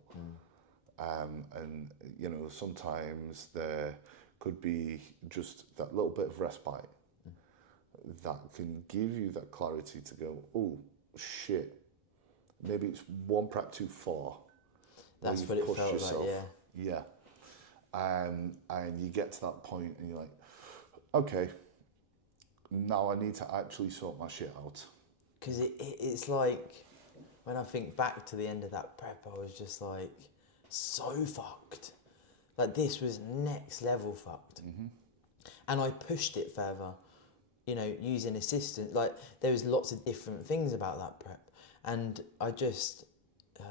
And, you know, sometimes there could be just that little bit of respite. that can give you that clarity to go, oh shit, maybe it's one prep too far. That's what it felt yourself. Like, yeah. And you get to that point and you're like, okay, now I need to actually sort my shit out. Because it's like, when I think back to the end of that prep, I was just like, so fucked. Like, this was next level fucked. Mm-hmm. And I pushed it further, you know, using assistance. Like, there was lots of different things about that prep. And I've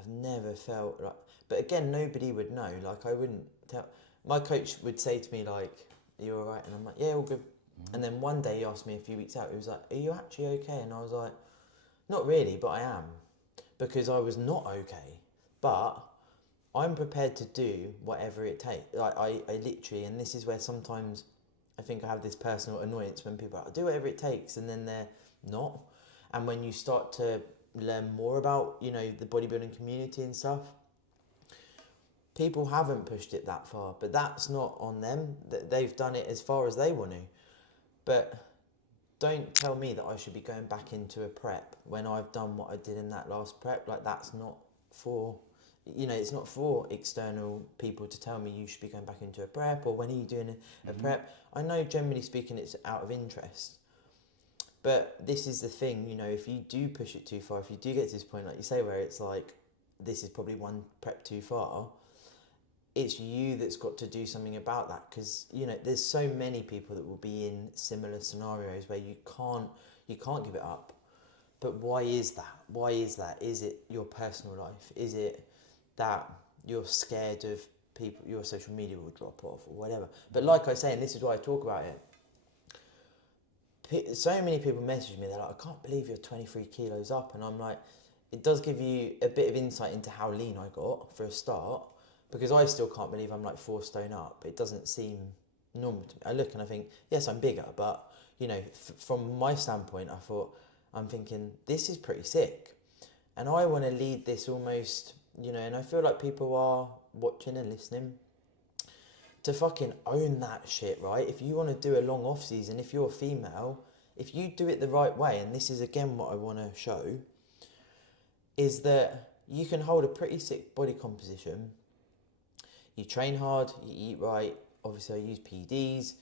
never felt like, but again, nobody would know. Like, I wouldn't tell. My coach would say to me, like, are you all right? And I'm like, yeah, all good. Mm-hmm. And then one day he asked me a few weeks out, he was like, are you actually okay? And I was like, not really, but I am. Because I was not okay. But I'm prepared to do whatever it takes. Like, I literally, and this is where sometimes I think I have this personal annoyance when people are like, do whatever it takes, and then they're not. And when you start to learn more about, you know, the bodybuilding community and stuff, people haven't pushed it that far, but that's not on them. They've done it as far as they want to. But don't tell me that I should be going back into a prep when I've done what I did in that last prep. Like, that's not for, you know, it's not for external people to tell me you should be going back into a prep, or when are you doing a prep. I know, generally speaking, it's out of interest. But this is the thing, you know, if you do push it too far, if you do get to this point, like you say, where it's like, this is probably one prep too far, it's you that's got to do something about that. Because, you know, there's so many people that will be in similar scenarios where you can't give it up. But why is that? Why is that? Is it your personal life? Is it that you're scared of people, your social media will drop off or whatever? But like I say, and this is why I talk about it, so many people message me, they're like, I can't believe you're 23 kilos up. And I'm like, it does give you a bit of insight into how lean I got for a start, because I still can't believe I'm like 4 stone up. It doesn't seem normal to me. I look and I think, yes, I'm bigger, but, you know, from my standpoint, I'm thinking, this is pretty sick. And I want to lead this almost, you know, and I feel like people are watching and listening, to fucking own that shit, right? If you want to do a long off season, if you're a female, if you do it the right way, and this is again what I want to show, is that you can hold a pretty sick body composition. You train hard, you eat right, obviously I use PEDs,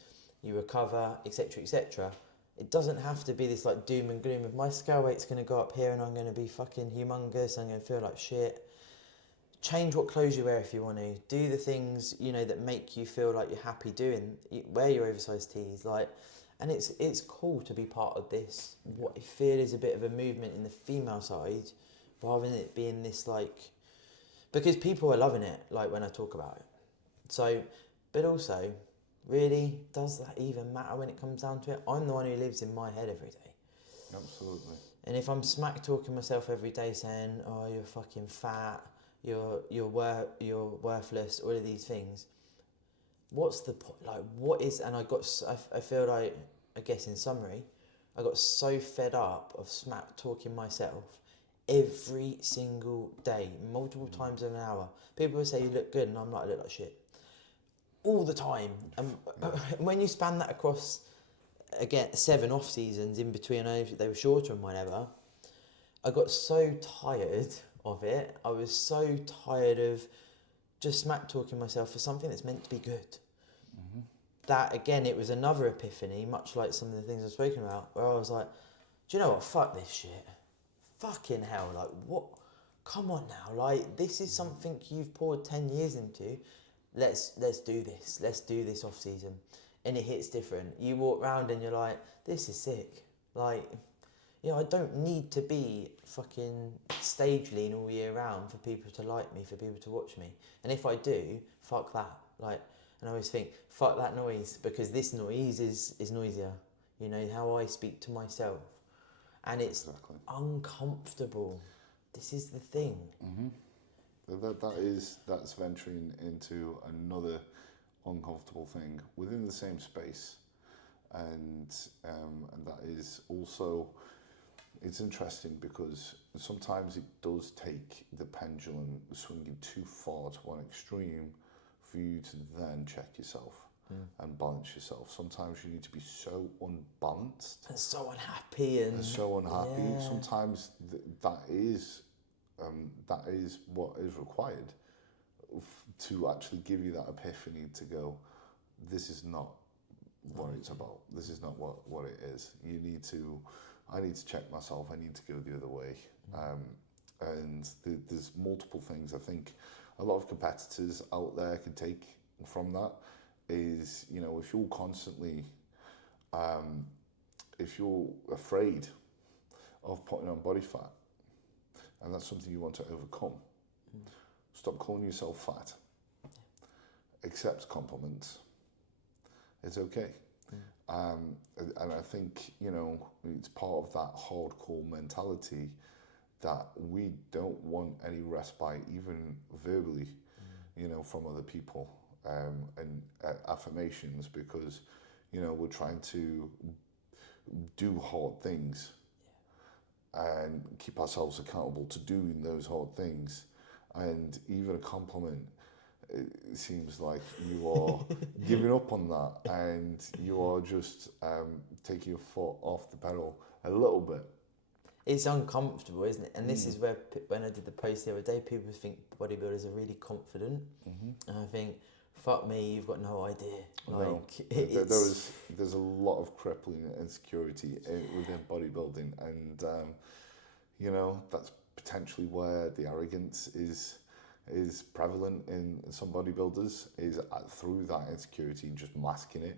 you recover, etc, etc. It doesn't have to be this like doom and gloom of my scale weight's going to go up here and I'm going to be fucking humongous, I'm going to feel like shit. Change what clothes you wear if you want to. Do the things, you know, that make you feel like you're happy doing. Wear your oversized tees, like, and it's cool to be part of this. What I feel is a bit of a movement in the female side, rather than it being this like, because people are loving it, like when I talk about it. So, but also, really, does that even matter when it comes down to it? I'm the one who lives in my head every day. Absolutely. And if I'm smack talking myself every day saying, oh, you're fucking fat, you're worthless, all of these things, what's the point? Like, what is, and I feel like, I guess in summary, I got so fed up of smack talking myself every single day, multiple times in an hour. People will say you look good, and I'm like, I look like shit. All the time. And when you span that across, again, 7 off seasons in between, I know they were shorter and whatever, I got so tired of it. I was so tired of just smack talking myself for something that's meant to be good. Mm-hmm. That, again, it was another epiphany, much like some of the things I've spoken about, where I was like, do you know what, fuck this shit. Fucking hell, like, what? Come on now, like, this is something you've poured 10 years into. Let's do this. Let's do this off season. And it hits different. You walk around and you're like, this is sick. Like, you know, I don't need to be fucking stage lean all year round for people to like me, for people to watch me. And if I do, fuck that. Like, and I always think, fuck that noise, because this noise is noisier. You know, how I speak to myself. And it's uncomfortable. This is the thing. Mm-hmm. That's venturing into another uncomfortable thing within the same space, and that is also, it's interesting because sometimes it does take the pendulum swinging too far to one extreme for you to then check yourself. and balance yourself. Sometimes you need to be so unbalanced And so unhappy and so unhappy. yeah. Sometimes that is what is required to actually give you that epiphany to go, this is not what it's about. This is not what it is. I need to check myself. I need to go the other way. And there's multiple things I think a lot of competitors out there can take from that is, you know, if you're constantly, if you're afraid of putting on body fat and that's something you want to overcome, stop calling yourself fat. Accept compliments. It's okay. And I think, you know, it's part of that hardcore mentality that we don't want any respite, even verbally, you know, from other people, and affirmations, because, you know, we're trying to do hard things and keep ourselves accountable to doing those hard things. And even a compliment, it seems like you are giving up on that, and you are just taking your foot off the pedal a little bit. It's uncomfortable, isn't it? And this is where, when I did the post the other day, people think bodybuilders are really confident. And I think, fuck me, you've got no idea. No, there's a lot of crippling insecurity within bodybuilding, and you know, that's potentially where the arrogance is prevalent in some bodybuilders, is through that insecurity, just masking it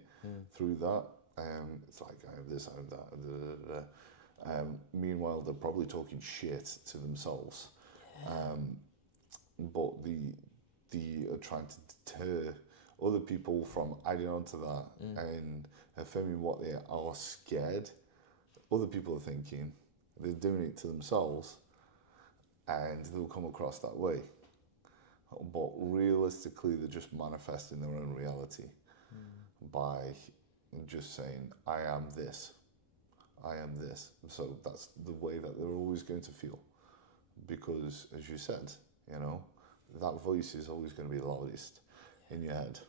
through that. It's like, I have this, I have that. Da, da, da. Meanwhile, they're probably talking shit to themselves, but the are trying to deter other people from adding on to that and affirming what they are scared other people are thinking. They're doing it to themselves, and they'll come across that way. But realistically, they're just manifesting their own reality by just saying, I am this. I am this. So that's the way that they're always going to feel. Because, as you said, you know, that voice is always going to be loudest in your head.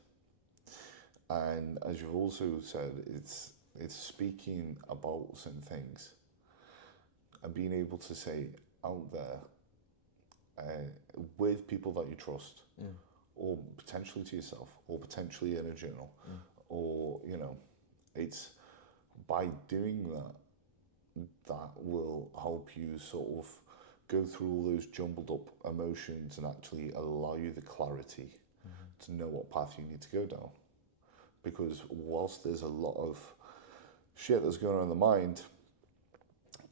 And as you've also said, it's speaking about certain things and being able to say out there with people that you trust, or potentially to yourself, or potentially in a journal, or, you know, it's by doing that will help you sort of go through all those jumbled up emotions and actually allow you the clarity to know what path you need to go down. Because whilst there's a lot of shit that's going on in the mind,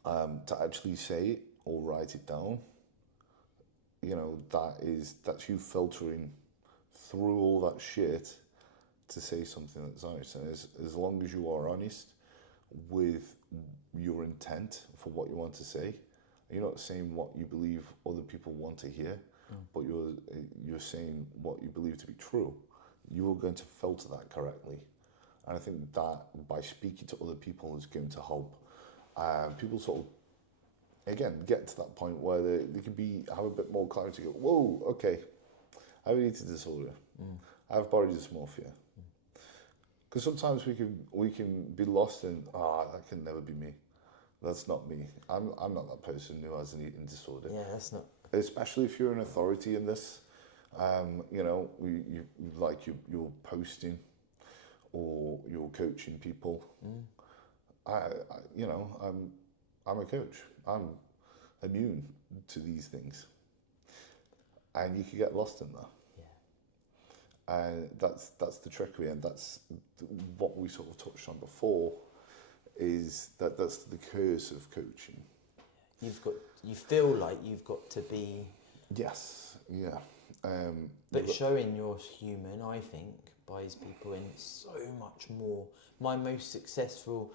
to actually say it or write it down, you know, that's you filtering through all that shit to say something that's honest. And as long as you are honest with your intent for what you want to say, you're not saying what you believe other people want to hear, but you're saying what you believe to be true, you are going to filter that correctly. And I think that by speaking to other people is going to help people sort of, again, get to that point where they can have a bit more clarity. Go, whoa, okay, I have an eating disorder. I have body dysmorphia. Because sometimes we can be lost in, that can never be me. That's not me. I'm not that person who has an eating disorder. Yeah, that's not. Especially if you're an authority in this, you know, you're posting or you're coaching people. I'm a coach. I'm immune to these things, and you can get lost in that. And that's the trickery, and that's what we sort of touched on before, is that's the curse of coaching. You feel like you've got to be. Yes, yeah. But showing you're human, I think, buys people in so much more. My most successful,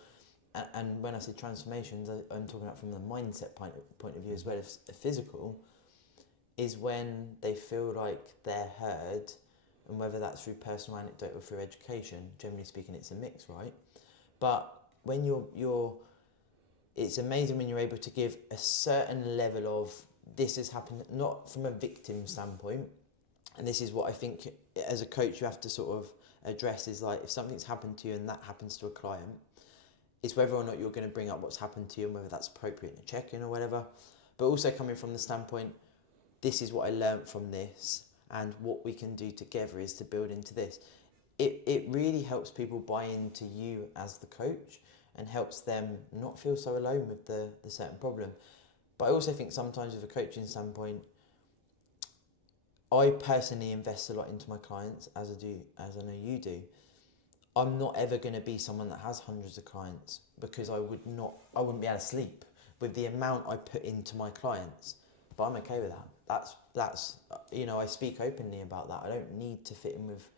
and when I say transformations, I'm talking about from the mindset point of view as well as physical, is when they feel like they're heard. And whether that's through personal anecdote or through education, generally speaking, it's a mix, right? But when it's amazing when you're able to give a certain level of, this has happened, not from a victim standpoint, and this is what I think as a coach you have to sort of address, is like, if something's happened to you and that happens to a client, it's whether or not you're going to bring up what's happened to you and whether that's appropriate in a check-in or whatever. But also coming from the standpoint, this is what I learned from this, and what we can do together is to build into this. It really helps people buy into you as the coach, and helps them not feel so alone with the certain problem. But I also think sometimes with a coaching standpoint, I personally invest a lot into my clients, as I know you do. I'm not ever going to be someone that has hundreds of clients, because I wouldn't be able to sleep with the amount I put into my clients. But I'm okay with that. That's I speak openly about that. I don't need to fit in with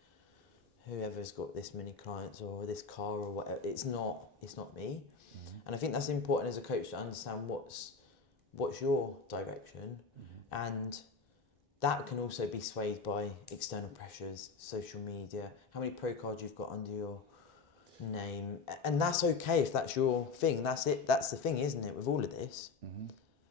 whoever's got this many clients or this car or whatever. It's not me. Mm-hmm. And I think that's important as a coach, to understand what's your direction, and that can also be swayed by external pressures, social media, how many pro cards you've got under your name. And that's okay if that's your thing. That's it. That's the thing, isn't it, with all of this? Mm-hmm.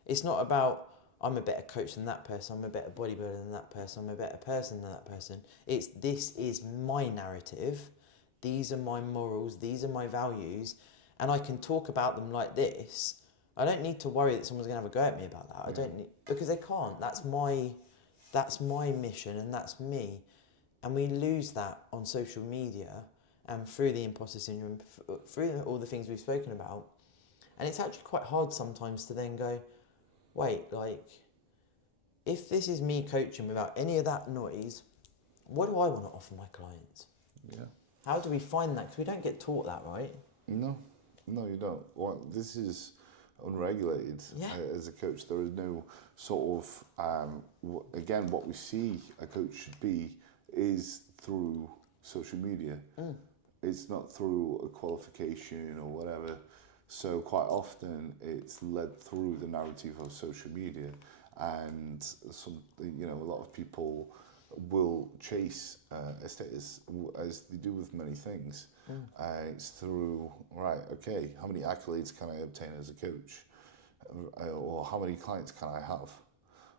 It's not about, I'm a better coach than that person, I'm a better bodybuilder than that person, I'm a better person than that person. It's, this is my narrative, these are my morals, these are my values, and I can talk about them like this. I don't need to worry that someone's going to have a go at me about that. I don't need, because they can't. That's my mission, and that's me. And we lose that on social media and through the imposter syndrome, through all the things we've spoken about. And it's actually quite hard sometimes to then go, wait, like, if this is me coaching without any of that noise, what do I want to offer my clients? Yeah. How do we find that? Because we don't get taught that, right? No, you don't. Well, this is unregulated. Yeah. As a coach. There is no sort of, again, what we see a coach should be is through social media. Mm. It's not through a qualification or whatever. So quite often it's led through the narrative of social media, and a lot of people will chase a status, as they do with many things. It's through, right, okay, how many accolades can I obtain as a coach? Or how many clients can I have?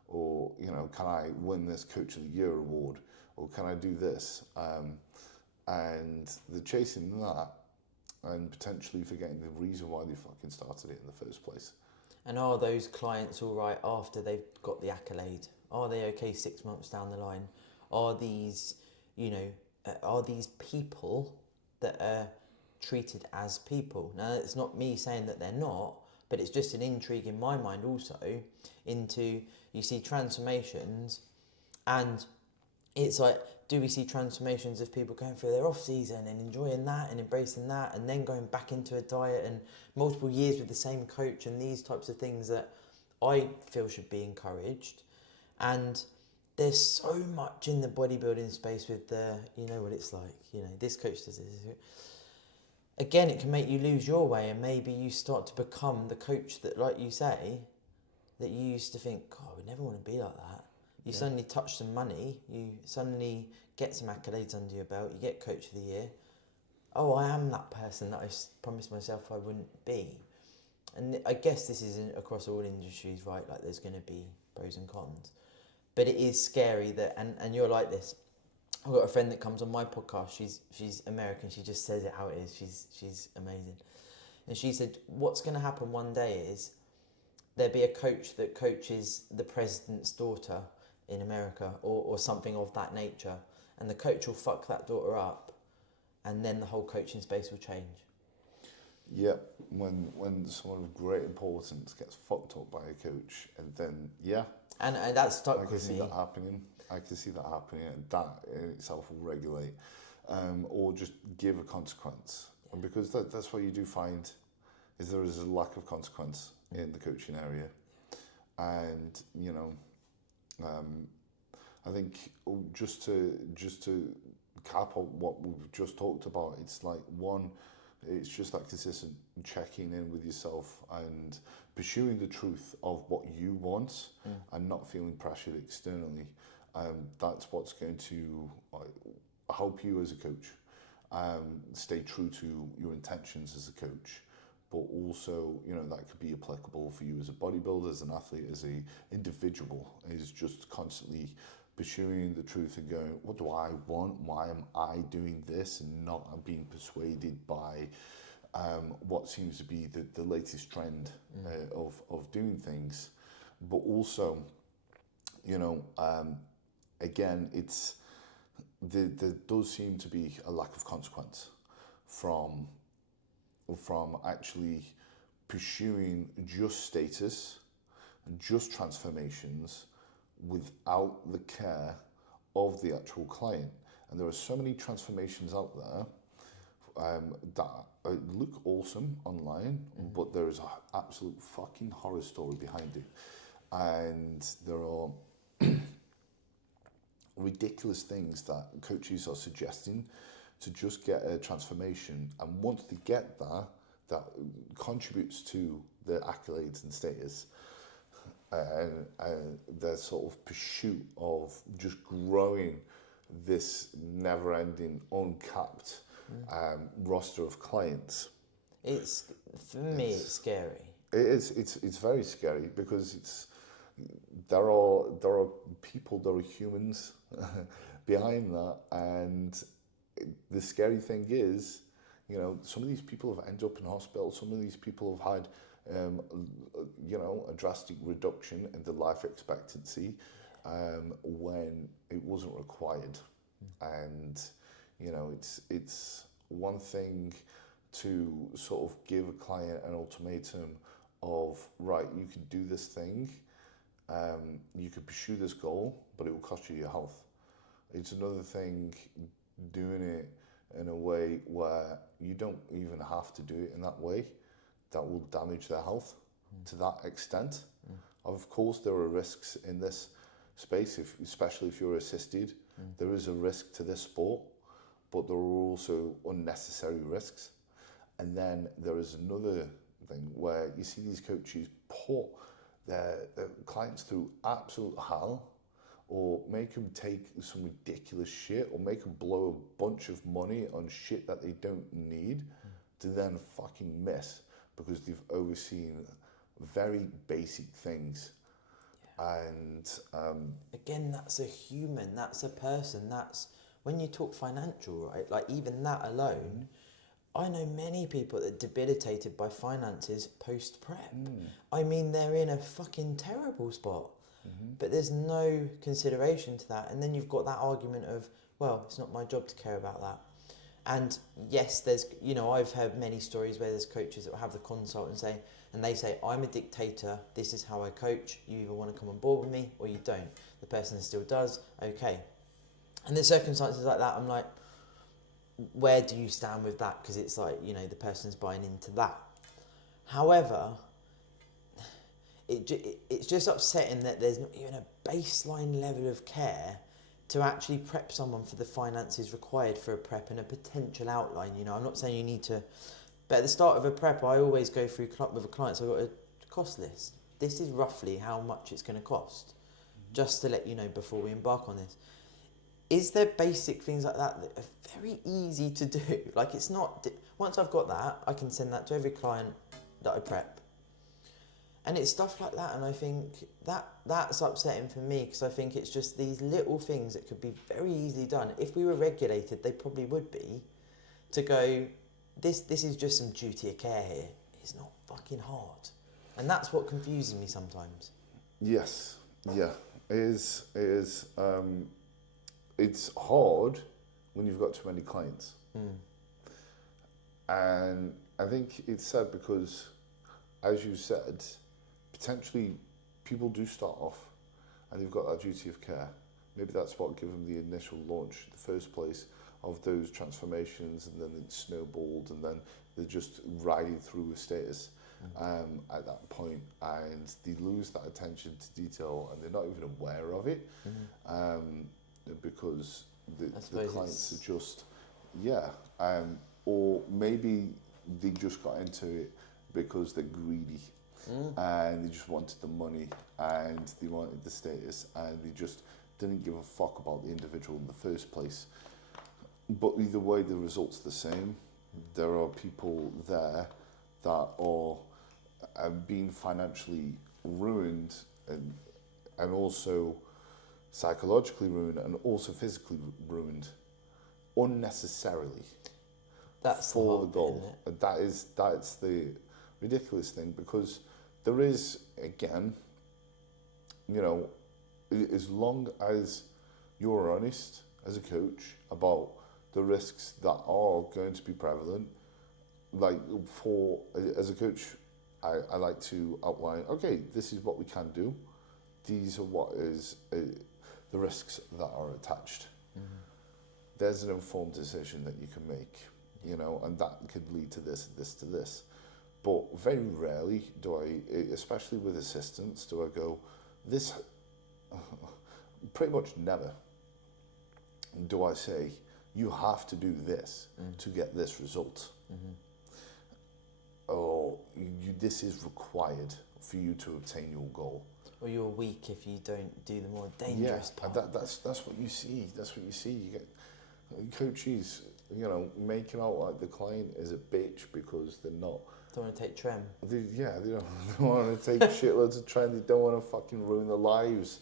Or, can I win this Coach of the Year award? Or can I do this? And they're chasing that and potentially forgetting the reason why they fucking started it in the first place. And are those clients all right after they've got the accolade? Are they okay 6 months down the line? Are these people that are treated as people? Now, it's not me saying that they're not, but it's just an intrigue in my mind also into, you see transformations, and it's like, do we see transformations of people going through their off season and enjoying that and embracing that, and then going back into a diet and multiple years with the same coach, and these types of things that I feel should be encouraged? And there's so much in the bodybuilding space with the, what it's like, this coach does this. Again, it can make you lose your way, and maybe you start to become the coach that, like you say, that you used to think, God, I would never want to be like that. You suddenly touch some money, you suddenly get some accolades under your belt, you get Coach of the Year. Oh, I am that person that I promised myself I wouldn't be. And I guess this is across all industries, right? Like, there's going to be pros and cons. But it is scary that, and you're like this. I've got a friend that comes on my podcast. She's American. She just says it how it is. She's amazing. And she said, what's going to happen one day is there'll be a coach that coaches the president's daughter in America, or something of that nature, and the coach will fuck that daughter up, and then the whole coaching space will change. Yeah, when someone of great importance gets fucked up by a coach, and then and that's stuck with me. I can see that happening, and that in itself will regulate, or just give a consequence. And because that's what you do find, is there is a lack of consequence in the coaching area, and I think just to cap on what we've just talked about, it's like, one, it's just that consistent checking in with yourself and pursuing the truth of what you want, and not feeling pressured externally. That's what's going to help you as a coach stay true to your intentions as a coach. But also, that could be applicable for you as a bodybuilder, as an athlete, as a individual, is just constantly pursuing the truth and going, what do I want? Why am I doing this? And not being persuaded by what seems to be the latest trend of doing things. But also, you know, again, there does seem to be a lack of consequence from actually pursuing just status and just transformations without the care of the actual client. And there are so many transformations out there that look awesome online, but there is an absolute fucking horror story behind it. And there are ridiculous things that coaches are suggesting to just get a transformation. And once they get that contributes to their accolades and status. And their sort of pursuit of just growing this never-ending, uncapped roster of clients. It's scary. It is. It's very scary because there are people, there are humans behind that, and the scary thing is, you know, some of these people have ended up in hospital. Some of these people have had you know, a drastic reduction in the life expectancy when it wasn't required. And, you know, it's one thing to sort of give a client an ultimatum of, right, you could do this thing, you could pursue this goal, but it will cost you your health. It's another thing doing it in a way where you don't even have to do it in that way. That will damage their health to that extent. Of course, there are risks in this space, especially if you're assisted. There is a risk to this sport, but there are also unnecessary risks. And then there is another thing where you see these coaches put their clients through absolute hell, or make them take some ridiculous shit, or make them blow a bunch of money on shit that they don't need to then fucking miss, because they've overseen very basic things. Yeah. And again, that's a human, that's a person, that's when you talk financial, right? Like even that alone, I know many people that are debilitated by finances post-prep. I mean, they're in a fucking terrible spot, but there's no consideration to that. And then you've got that argument of, well, it's not my job to care about that. And yes, there's, you know, I've heard many stories where there's coaches that will have the consult and they say, I'm a dictator, this is how I coach, you either want to come on board with me or you don't. The person still does, okay. And there's circumstances like that, I'm like, where do you stand with that? Because it's like, you know, the person's buying into that. However, it's just upsetting that there's not even a baseline level of care to actually prep someone for the finances required for a prep and a potential outline. You know, I'm not saying you need to, but at the start of a prep, I always go through with a client, so I've got a cost list. This is roughly how much it's going to cost, just to let you know before we embark on this. Is there basic things like that that are very easy to do? Like it's not, once I've got that, I can send that to every client that I prep. And it's stuff like that, and I think that's upsetting for me, because I think it's just these little things that could be very easily done. If we were regulated, they probably would be, to go, this is just some duty of care here. It's not fucking hard. And that's what confuses me sometimes. yes, yeah, it is. It's hard when you've got too many clients. And I think it's sad because, as you said, potentially people do start off and they've got that duty of care. Maybe that's what gave them the initial launch in the first place of those transformations, and then it snowballed, and then they're just riding through with status at that point, and they lose that attention to detail and they're not even aware of it, because the clients are just, or maybe they just got into it because they're greedy. And they just wanted the money and they wanted the status, and they just didn't give a fuck about the individual in the first place. But either way, the result's the same. There are people there that are being financially ruined and also psychologically ruined and also physically ruined unnecessarily That's for the the whole goal. bit, isn't it? That's the ridiculous thing, because there is, again, you know, as long as you're honest as a coach about the risks that are going to be prevalent, like as a coach, I like to outline, okay, this is what we can do. These are what is the risks that are attached. Mm-hmm. There's an informed decision that you can make, you know, and that could lead to this, to this. But very rarely do I, especially with assistants, do I go, this, pretty much never do I say, you have to do this to get this result. Or this is required for you to obtain your goal. Or you're weak if you don't do the more dangerous part. That's what you see. That's what you see. You get coaches, you know, making out like the client is a bitch because they're not. Don't want to take trem. They don't want to take shitloads of trend. They don't want to fucking ruin their lives,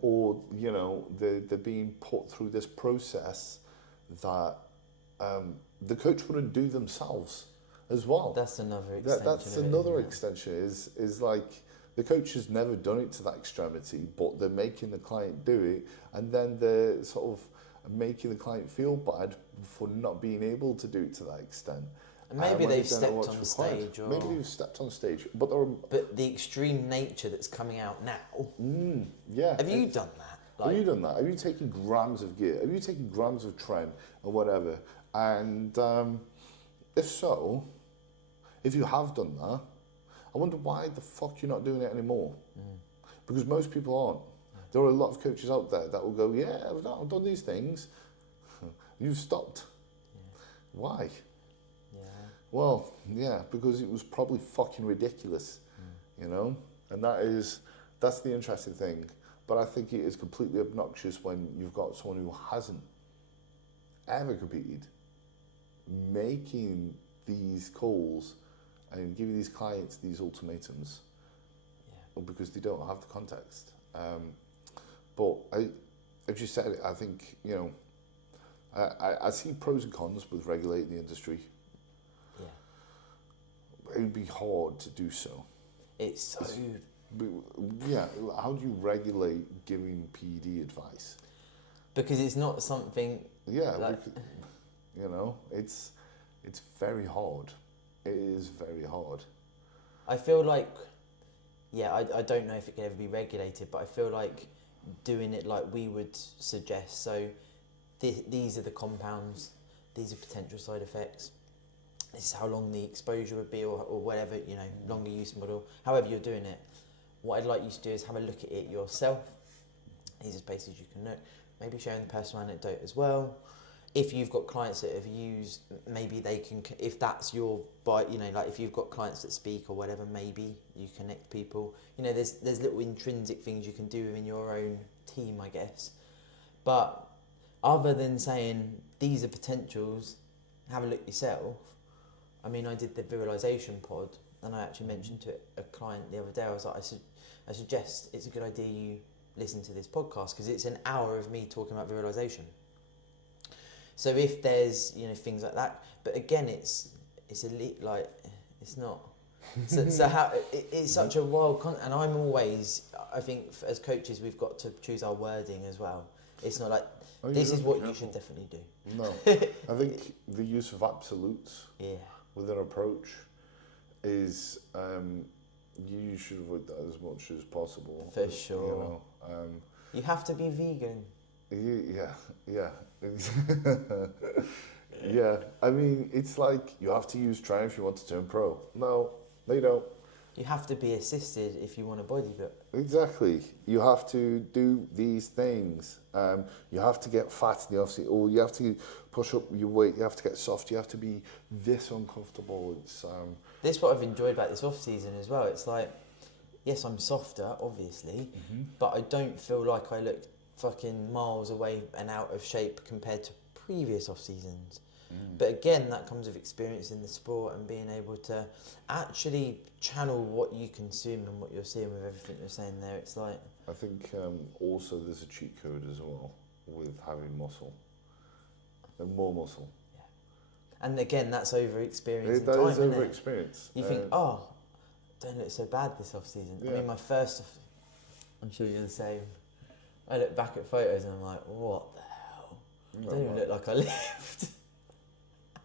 or you know, they're being put through this process that the coach wouldn't do themselves as well. That's another extension. That's another extension. Is like the coach has never done it to that extremity, but they're making the client do it, and then they're sort of making the client feel bad for not being able to do it to that extent. And maybe they've stepped on stage, or maybe they've stepped on stage, but the extreme nature that's coming out now. Yeah. Have you done that? Have you done that? Have you taken grams of gear? Have you taken grams of trend or whatever? And if so, if you have done that, I wonder why the fuck you're not doing it anymore. Because most people aren't. There are a lot of coaches out there that will go, yeah, I've done these things. You've stopped. Why? Well, yeah, because it was probably fucking ridiculous, you know? And that's the interesting thing. But I think it is completely obnoxious when you've got someone who hasn't ever competed, making these calls and giving these clients these ultimatums because they don't have the context. But as you said, I think, you know, I see pros and cons with regulating the industry. It would be hard to do so. It's so... Yeah, how do you regulate giving PD advice? Because it's not something... Yeah, like... because, you know, it's very hard. It is very hard. I feel like, I don't know if it can ever be regulated, but I feel like doing it like we would suggest. So these are the compounds, these are potential side effects. This is how long the exposure would be, or whatever, you know, longer use model, however you're doing it. What I'd like you to do is have a look at it yourself. These are spaces you can look. Maybe sharing the personal anecdote as well. If you've got clients that have used, maybe they can, if that's your, you know, like if you've got clients that speak or whatever, maybe you connect people. You know, there's little intrinsic things you can do within your own team, I guess. But other than saying, these are potentials, have a look yourself. I mean, I did the visualization pod, and I actually mentioned to a client the other day, I was like, I suggest it's a good idea you listen to this podcast, because it's an hour of me talking about visualization. So if there's, you know, things like that, but again, it's like, it's not. So how, it's such a wild concept, and I'm always, I think as coaches, we've got to choose our wording as well. It's not like, this is what you should definitely do. No, I think the use of absolutes with an approach is, you should avoid that as much as possible. For sure. You know, you have to be vegan. Yeah. Yeah, I mean, it's like you have to use Try if you want to turn pro. No, you don't. You have to be assisted if you want to bodybuild. Exactly. You have to do these things. You have to get fat, and or you have to push up your weight. You have to get soft. You have to be this uncomfortable. It's This is what I've enjoyed about this off season as well. It's like, yes, I'm softer, obviously, but I don't feel like I look fucking miles away and out of shape compared to previous off seasons. But again, that comes with experience in the sport and being able to actually channel what you consume and what you're seeing with everything you're saying there. It's like... I think also there's a cheat code as well with having muscle. And more muscle. Yeah. And again, that's over experience and That time, is isn't over it? experience. You think, oh, don't look so bad this off season. Yeah. I mean, my first, I'm sure you're the same. I look back at photos and I'm like, what the hell? I don't even look like I lived.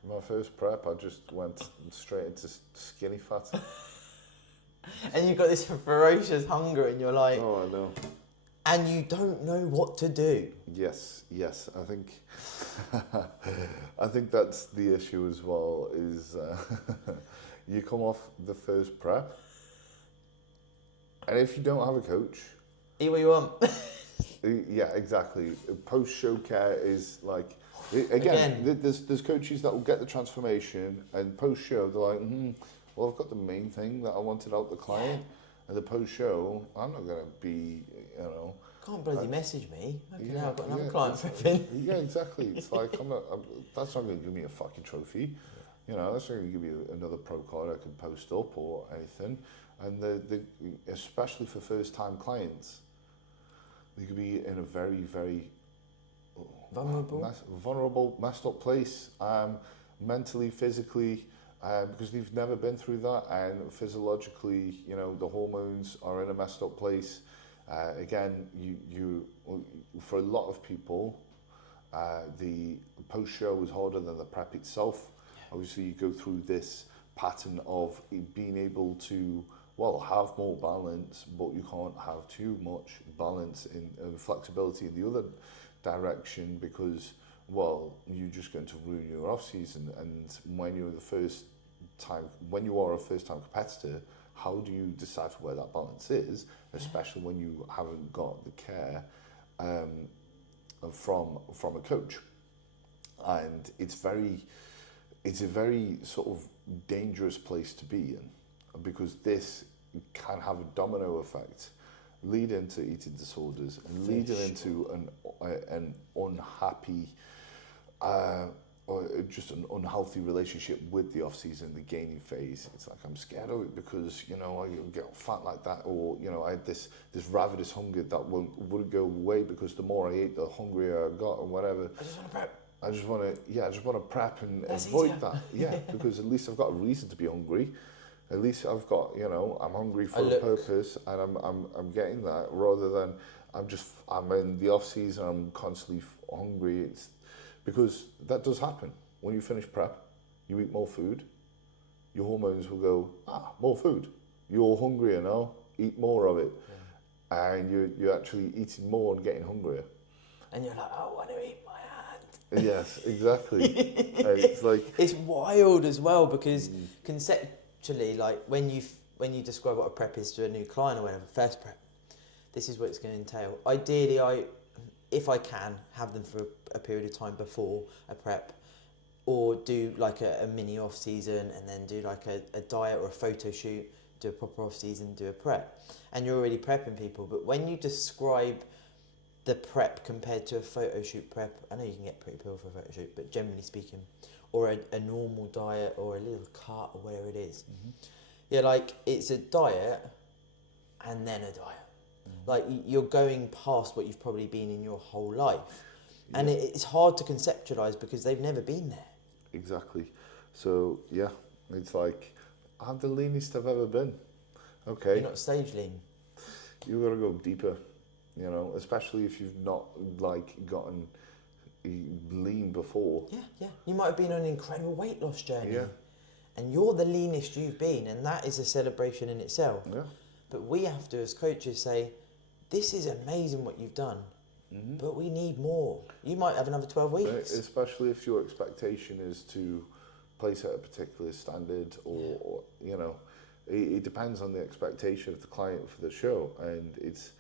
My first prep, I just went straight into skinny fat. And you've got this ferocious hunger and you're like... Oh, I know. And you don't know what to do. Yes. I think I think that's the issue as well, is you come off the first prep, and if you don't have a coach... Eat what you want. Yeah, exactly. Post-show care is like... Again. There's coaches that will get the transformation, and post-show, they're like, well, I've got the main thing that I wanted out the client, and the post-show, I'm not going to be, Can't bloody message me. Okay, yeah, now I've got another yeah, client prepping. Yeah, exactly. It's like, that's not going to give me a fucking trophy. That's not going to give you another pro card I can post up or anything. And especially for first-time clients, they could be in a very, very vulnerable, messed up place, mentally, physically, because they've never been through that, and physiologically, the hormones are in a messed up place. Again, you for a lot of people, the post-show is harder than the prep itself. Obviously, you go through this pattern of being able to, have more balance, but you can't have too much balance in flexibility in the other direction, because, you're just going to ruin your off-season. And when you are a first-time competitor, how do you decipher where that balance is, especially when you haven't got the care from a coach? And it's a very sort of dangerous place to be in, because this can have a domino effect, lead into eating disorders, and lead into an unhappy or just an unhealthy relationship with the off-season, the gaining phase. It's like, I'm scared of it because, I get fat like that, or, I had this ravenous hunger that wouldn't go away, because the more I ate, the hungrier I got, or whatever. I just want to prep. I just want to prep and That's avoid easier. that. Yeah, because at least I've got a reason to be hungry. At least I've got, I'm hungry for a purpose, and I'm getting that, rather than I'm in the off season, I'm constantly hungry. It's because that does happen. When you finish prep, you eat more food, your hormones will go, more food. You're hungrier now, eat more of it. Yeah. And you're actually eating more and getting hungrier. And you're like, I want to eat my hand. Yes, exactly. It's like... It's wild as well, because conceptually, like when you describe what a prep is to a new client or whatever, first prep, this is what it's going to entail. Ideally, if I can, have them for a period of time before a prep, or do like a mini off season, and then do like a diet or a photo shoot, do a proper off season, do a prep. And you're already prepping people, but when you describe the prep compared to a photo shoot prep, I know you can get pretty pill for a photo shoot, but generally speaking, or a normal diet, or a little cut, or whatever it is. Yeah, like it's a diet and then a diet. Like you're going past what you've probably been in your whole life. Yeah. And it's hard to conceptualize because they've never been there. Exactly. So, yeah, it's like, I'm the leanest I've ever been. Okay. You're not stage lean. You've got to go deeper, especially if you've not, gotten lean before. Yeah. You might have been on an incredible weight loss journey. Yeah. And you're the leanest you've been, and that is a celebration in itself. Yeah. But we have to, as coaches, say, this is amazing what you've done, but we need more. You might have another 12 weeks. Especially if your expectation is to place at a particular standard, or it depends on the expectation of the client for the show, and it's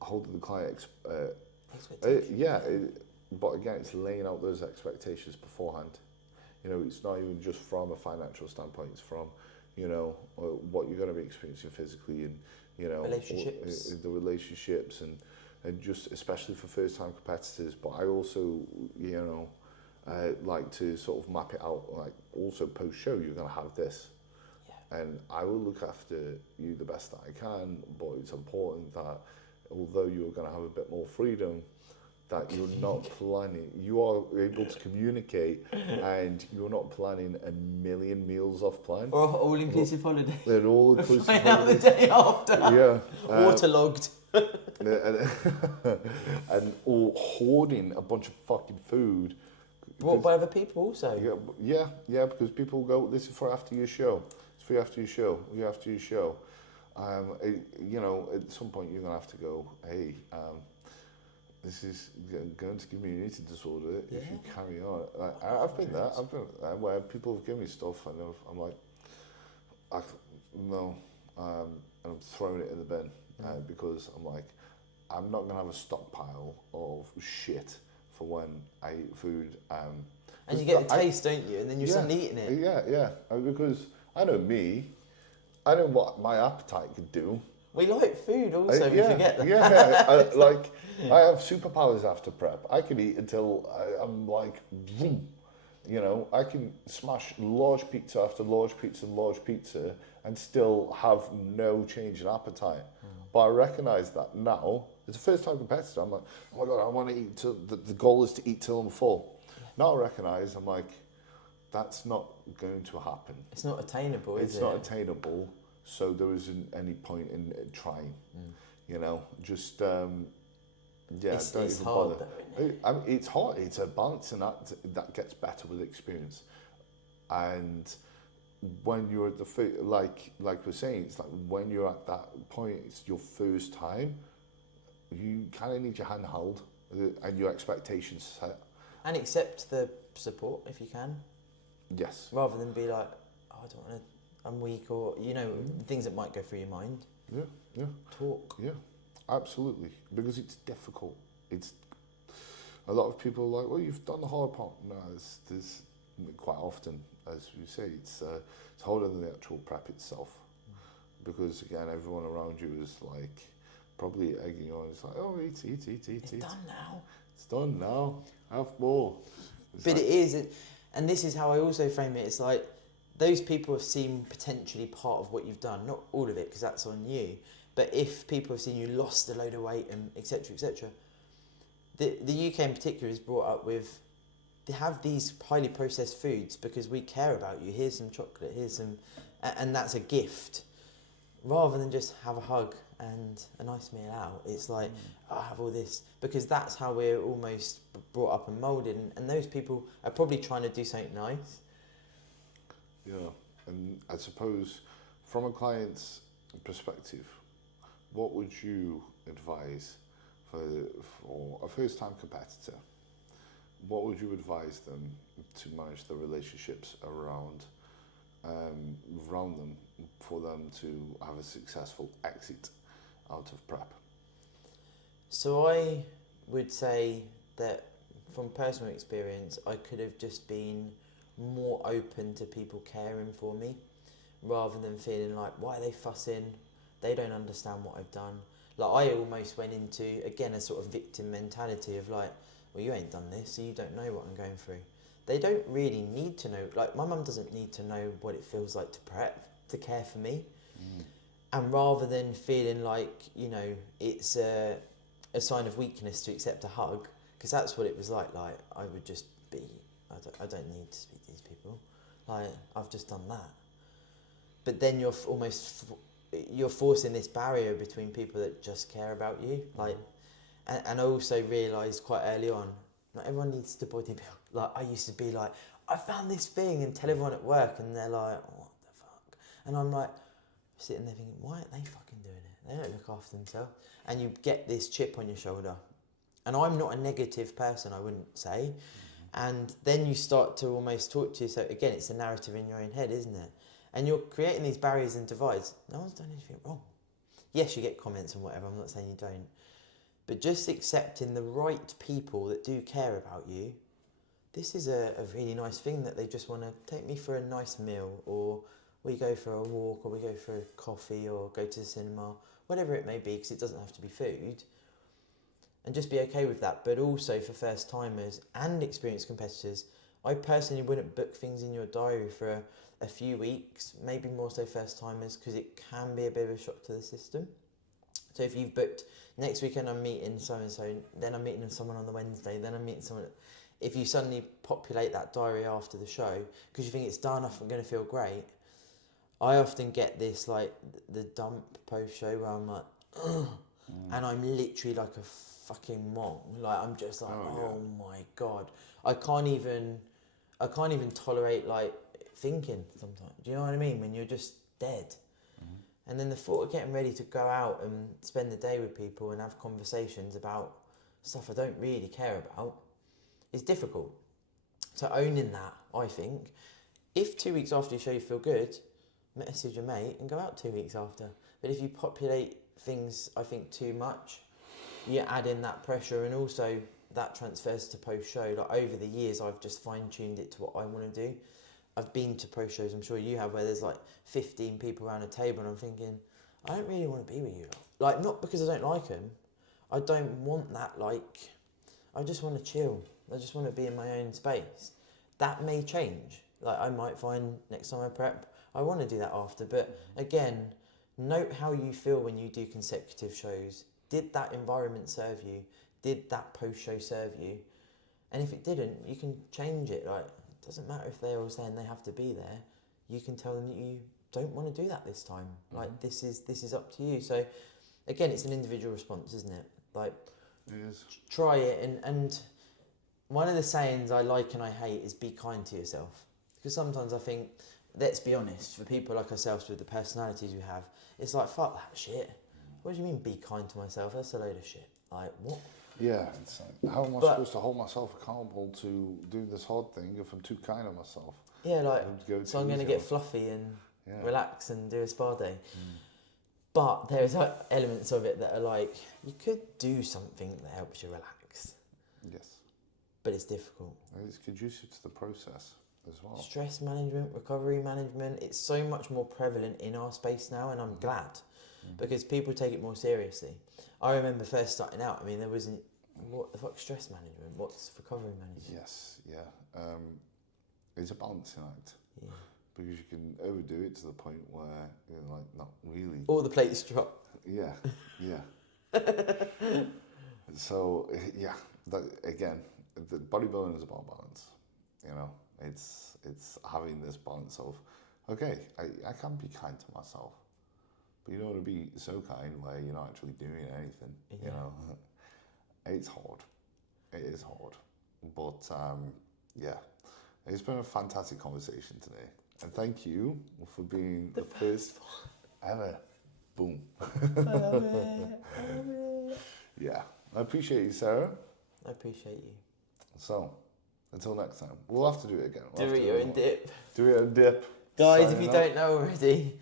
holding the client... but again, it's laying out those expectations beforehand. It's not even just from a financial standpoint, it's from, what you're going to be experiencing physically, and, relationships. The relationships, and just especially for first-time competitors. But I also, like to sort of map it out, like also post-show, you're going to have this. Yeah. And I will look after you the best that I can, but it's important that although you're going to have a bit more freedom, that you're not planning, you are able to communicate and you're not planning a million meals off plan. Or all-inclusive holiday. An all-inclusive Find out the holiday. day after. Yeah. Waterlogged. and or hoarding a bunch of fucking food. Brought by other people also. Yeah, because people go, this is for after your show. It's for after your show. After your show. You know, at some point you're going to have to go, hey, this is going to give me an eating disorder if you carry on. I've been there. Where people have given me stuff and I'm like, no, and I'm throwing it in the bin because I'm like, I'm not going to have a stockpile of shit for when I eat food. And you get the taste, don't you? And then you're suddenly eating it. Yeah. Because I know me. I know what my appetite could do. We like food also, we forget that. Yeah, I have superpowers after prep. I can eat until I'm like, boom. You know, I can smash large pizza after large pizza and large pizza and still have no change in appetite. But I recognise that now, as a first-time competitor, I'm like, oh my God, I want to eat till, the goal is to eat till I'm full. Now I recognise, I'm like, that's not going to happen. It's not attainable, is it? It's not attainable. So there isn't any point in trying, you know, just, don't it's even hard bother. though, isn't it? I mean, it's hard, it's a balancing act that gets better with experience. And when you're at the, like we're saying, it's like when you're at that point, it's your first time, you kind of need your hand held and your expectations set. And accept the support if you can. Yes. Rather than be like, oh, I don't want to, I'm weak, or, you know, things that might go through your mind. Yeah. Talk. Yeah, absolutely. Because it's difficult. It's a lot of people are like, well, you've done the hard part. No, there's quite often, as you say, it's harder than the actual prep itself. Because again, everyone around you is like probably egging you on. It's like, oh, eat. It's done now. It's done now. Have more. But it is, and this is how I also frame it. It's like those people have seen potentially part of what you've done, not all of it, because that's on you. But if people have seen you lost a load of weight and etc. The UK in particular is brought up with, they have these highly processed foods because we care about you. Here's some chocolate, here's some, and that's a gift. Rather than just have a hug and a nice meal out, it's like, I have all this, because that's how we're almost brought up and moulded, and those people are probably trying to do something nice. Yeah, and I suppose from a client's perspective, what would you advise for a first-time competitor? What would you advise them to manage the relationships around them for them to have a successful exit out of prep? So I would say that from personal experience, I could have just been more open to people caring for me rather than feeling like, why are they fussing? They don't understand what I've done. Like, I almost went into, again, a sort of victim mentality of like, well, you ain't done this, so you don't know what I'm going through. They don't really need to know. Like, my mum doesn't need to know what it feels like to prep, to care for me. And rather than feeling like, you know, it's a sign of weakness to accept a hug, because that's what it was like I would just be, I don't need to speak to these people. Like, I've just done that. But then you're you're forcing this barrier between people that just care about you. Like, and I also realised quite early on, not everyone needs to bodybuild. Like, I used to be like, I found this thing, and tell everyone at work, and they're like, what the fuck? And I'm like, sitting there thinking, why aren't they fucking doing it? They don't look after themselves. And you get this chip on your shoulder. And I'm not a negative person, I wouldn't say. And then you start to almost talk to yourself. Again, it's a narrative in your own head, isn't it? And you're creating these barriers and divides. No one's done anything wrong. Yes, you get comments and whatever, I'm not saying you don't. But just accepting the right people that do care about you, this is a really nice thing that they just want to take me for a nice meal, or we go for a walk, or we go for a coffee, or go to the cinema, whatever it may be, because it doesn't have to be food. and just be okay with that. But also for first timers and experienced competitors, I personally wouldn't book things in your diary for a few weeks, maybe more so first timers, because it can be a bit of a shock to the system. So if you've booked next weekend, I'm meeting so and so, then I'm meeting someone on the Wednesday, then I'm meeting someone. If you suddenly populate that diary after the show because you think it's done, I'm going to feel great. I often get this like the dump post show where I'm like, ugh, and I'm literally like a fucking monk. Like I'm just like, oh my god, I can't even tolerate like thinking sometimes. Do you know what I mean? When you're just dead. And then the thought of getting ready to go out and spend the day with people and have conversations about stuff I don't really care about is difficult. So owning that, I think, if 2 weeks after you show you feel good, message your mate and go out 2 weeks after. But if you populate things, I think, too much, you add in that pressure, and also that transfers to post-show. Like over the years, I've just fine-tuned it to what I want to do. I've been to post shows, I'm sure you have, where there's like 15 people around a table and I'm thinking, I don't really want to be with you. Like, not because I don't like them. I don't want that, like, I just want to chill. I just want to be in my own space. That may change. Like, I might find next time I prep, I want to do that after. But again, note how you feel when you do consecutive shows. Did that environment serve you? Did that post show serve you? And if it didn't, you can change it. Like, doesn't matter if they're all saying they have to be there. You can tell them that you don't want to do that this time. Like this is up to you. So again, it's an individual response, isn't it? Like it is. Try it. And one of the sayings I like and I hate is be kind to yourself. Because sometimes I think, let's be honest, for people like ourselves with the personalities we have, it's like, fuck that shit. What do you mean be kind to myself? That's a load of shit. Like what? Yeah, it's like, how am I supposed to hold myself accountable to do this hard thing if I'm too kind on myself? Yeah, like, so I'm going to get fluffy and relax and do a spa day. But there's like elements of it that are like, you could do something that helps you relax. Yes. But it's difficult. It's conducive to the process as well. Stress management, recovery management, it's so much more prevalent in our space now, and I'm glad. Because people take it more seriously. I remember first starting out, I mean, there wasn't, what the fuck, stress management? What's recovery management? Yes, yeah. It's a balancing act. Yeah. Because you can overdo it to the point where you're like, not really. All the plates drop. Yeah, yeah. So, yeah, that, again, the bodybuilding is about balance. You know, it's having this balance of, okay, I can be kind to myself. But you don't want to be so kind where you're not actually doing anything, you know. It's hard. It is hard. But, yeah, it's been a fantastic conversation today. And thank you for being the first ever. Boom. I love it. Yeah, I appreciate you, Sarah. I appreciate you. So, until next time. We'll have to do it again. Dorito and dip. Dorito and dip. Guys, if you don't know already,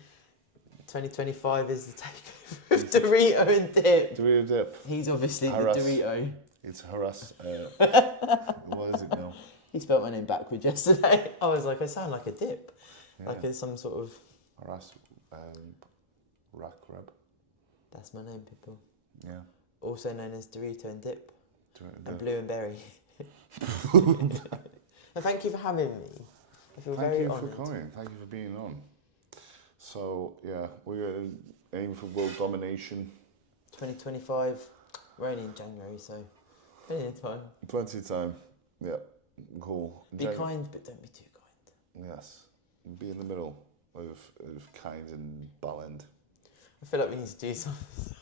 2025 is the takeover of Dorito and dip. Dorito and dip. He's obviously Harass. the Dorito. It's harass. What is it now? He spelled my name backwards yesterday. I was like, I sound like a dip. Yeah. Like it's some sort of... Harass. Rack rub. That's my name, people. Yeah. Also known as Dorito and dip. Dorito and And dip. blue and berry. And thank you for having me. I feel very honoured. Thank you for coming. Thank you for being on. So, yeah, we're going to aim for world domination. 2025. We're only in January, so plenty of time. Plenty of time. Yeah. Cool. Be kind, but don't be too kind. Yes. Be in the middle of kind and ballend. I feel like we need to do something.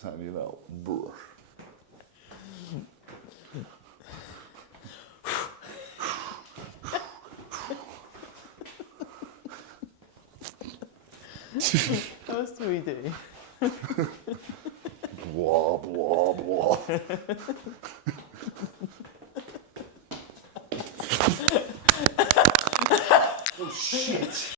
Sound you know. Brr. What else do we do? Blah, blah, blah.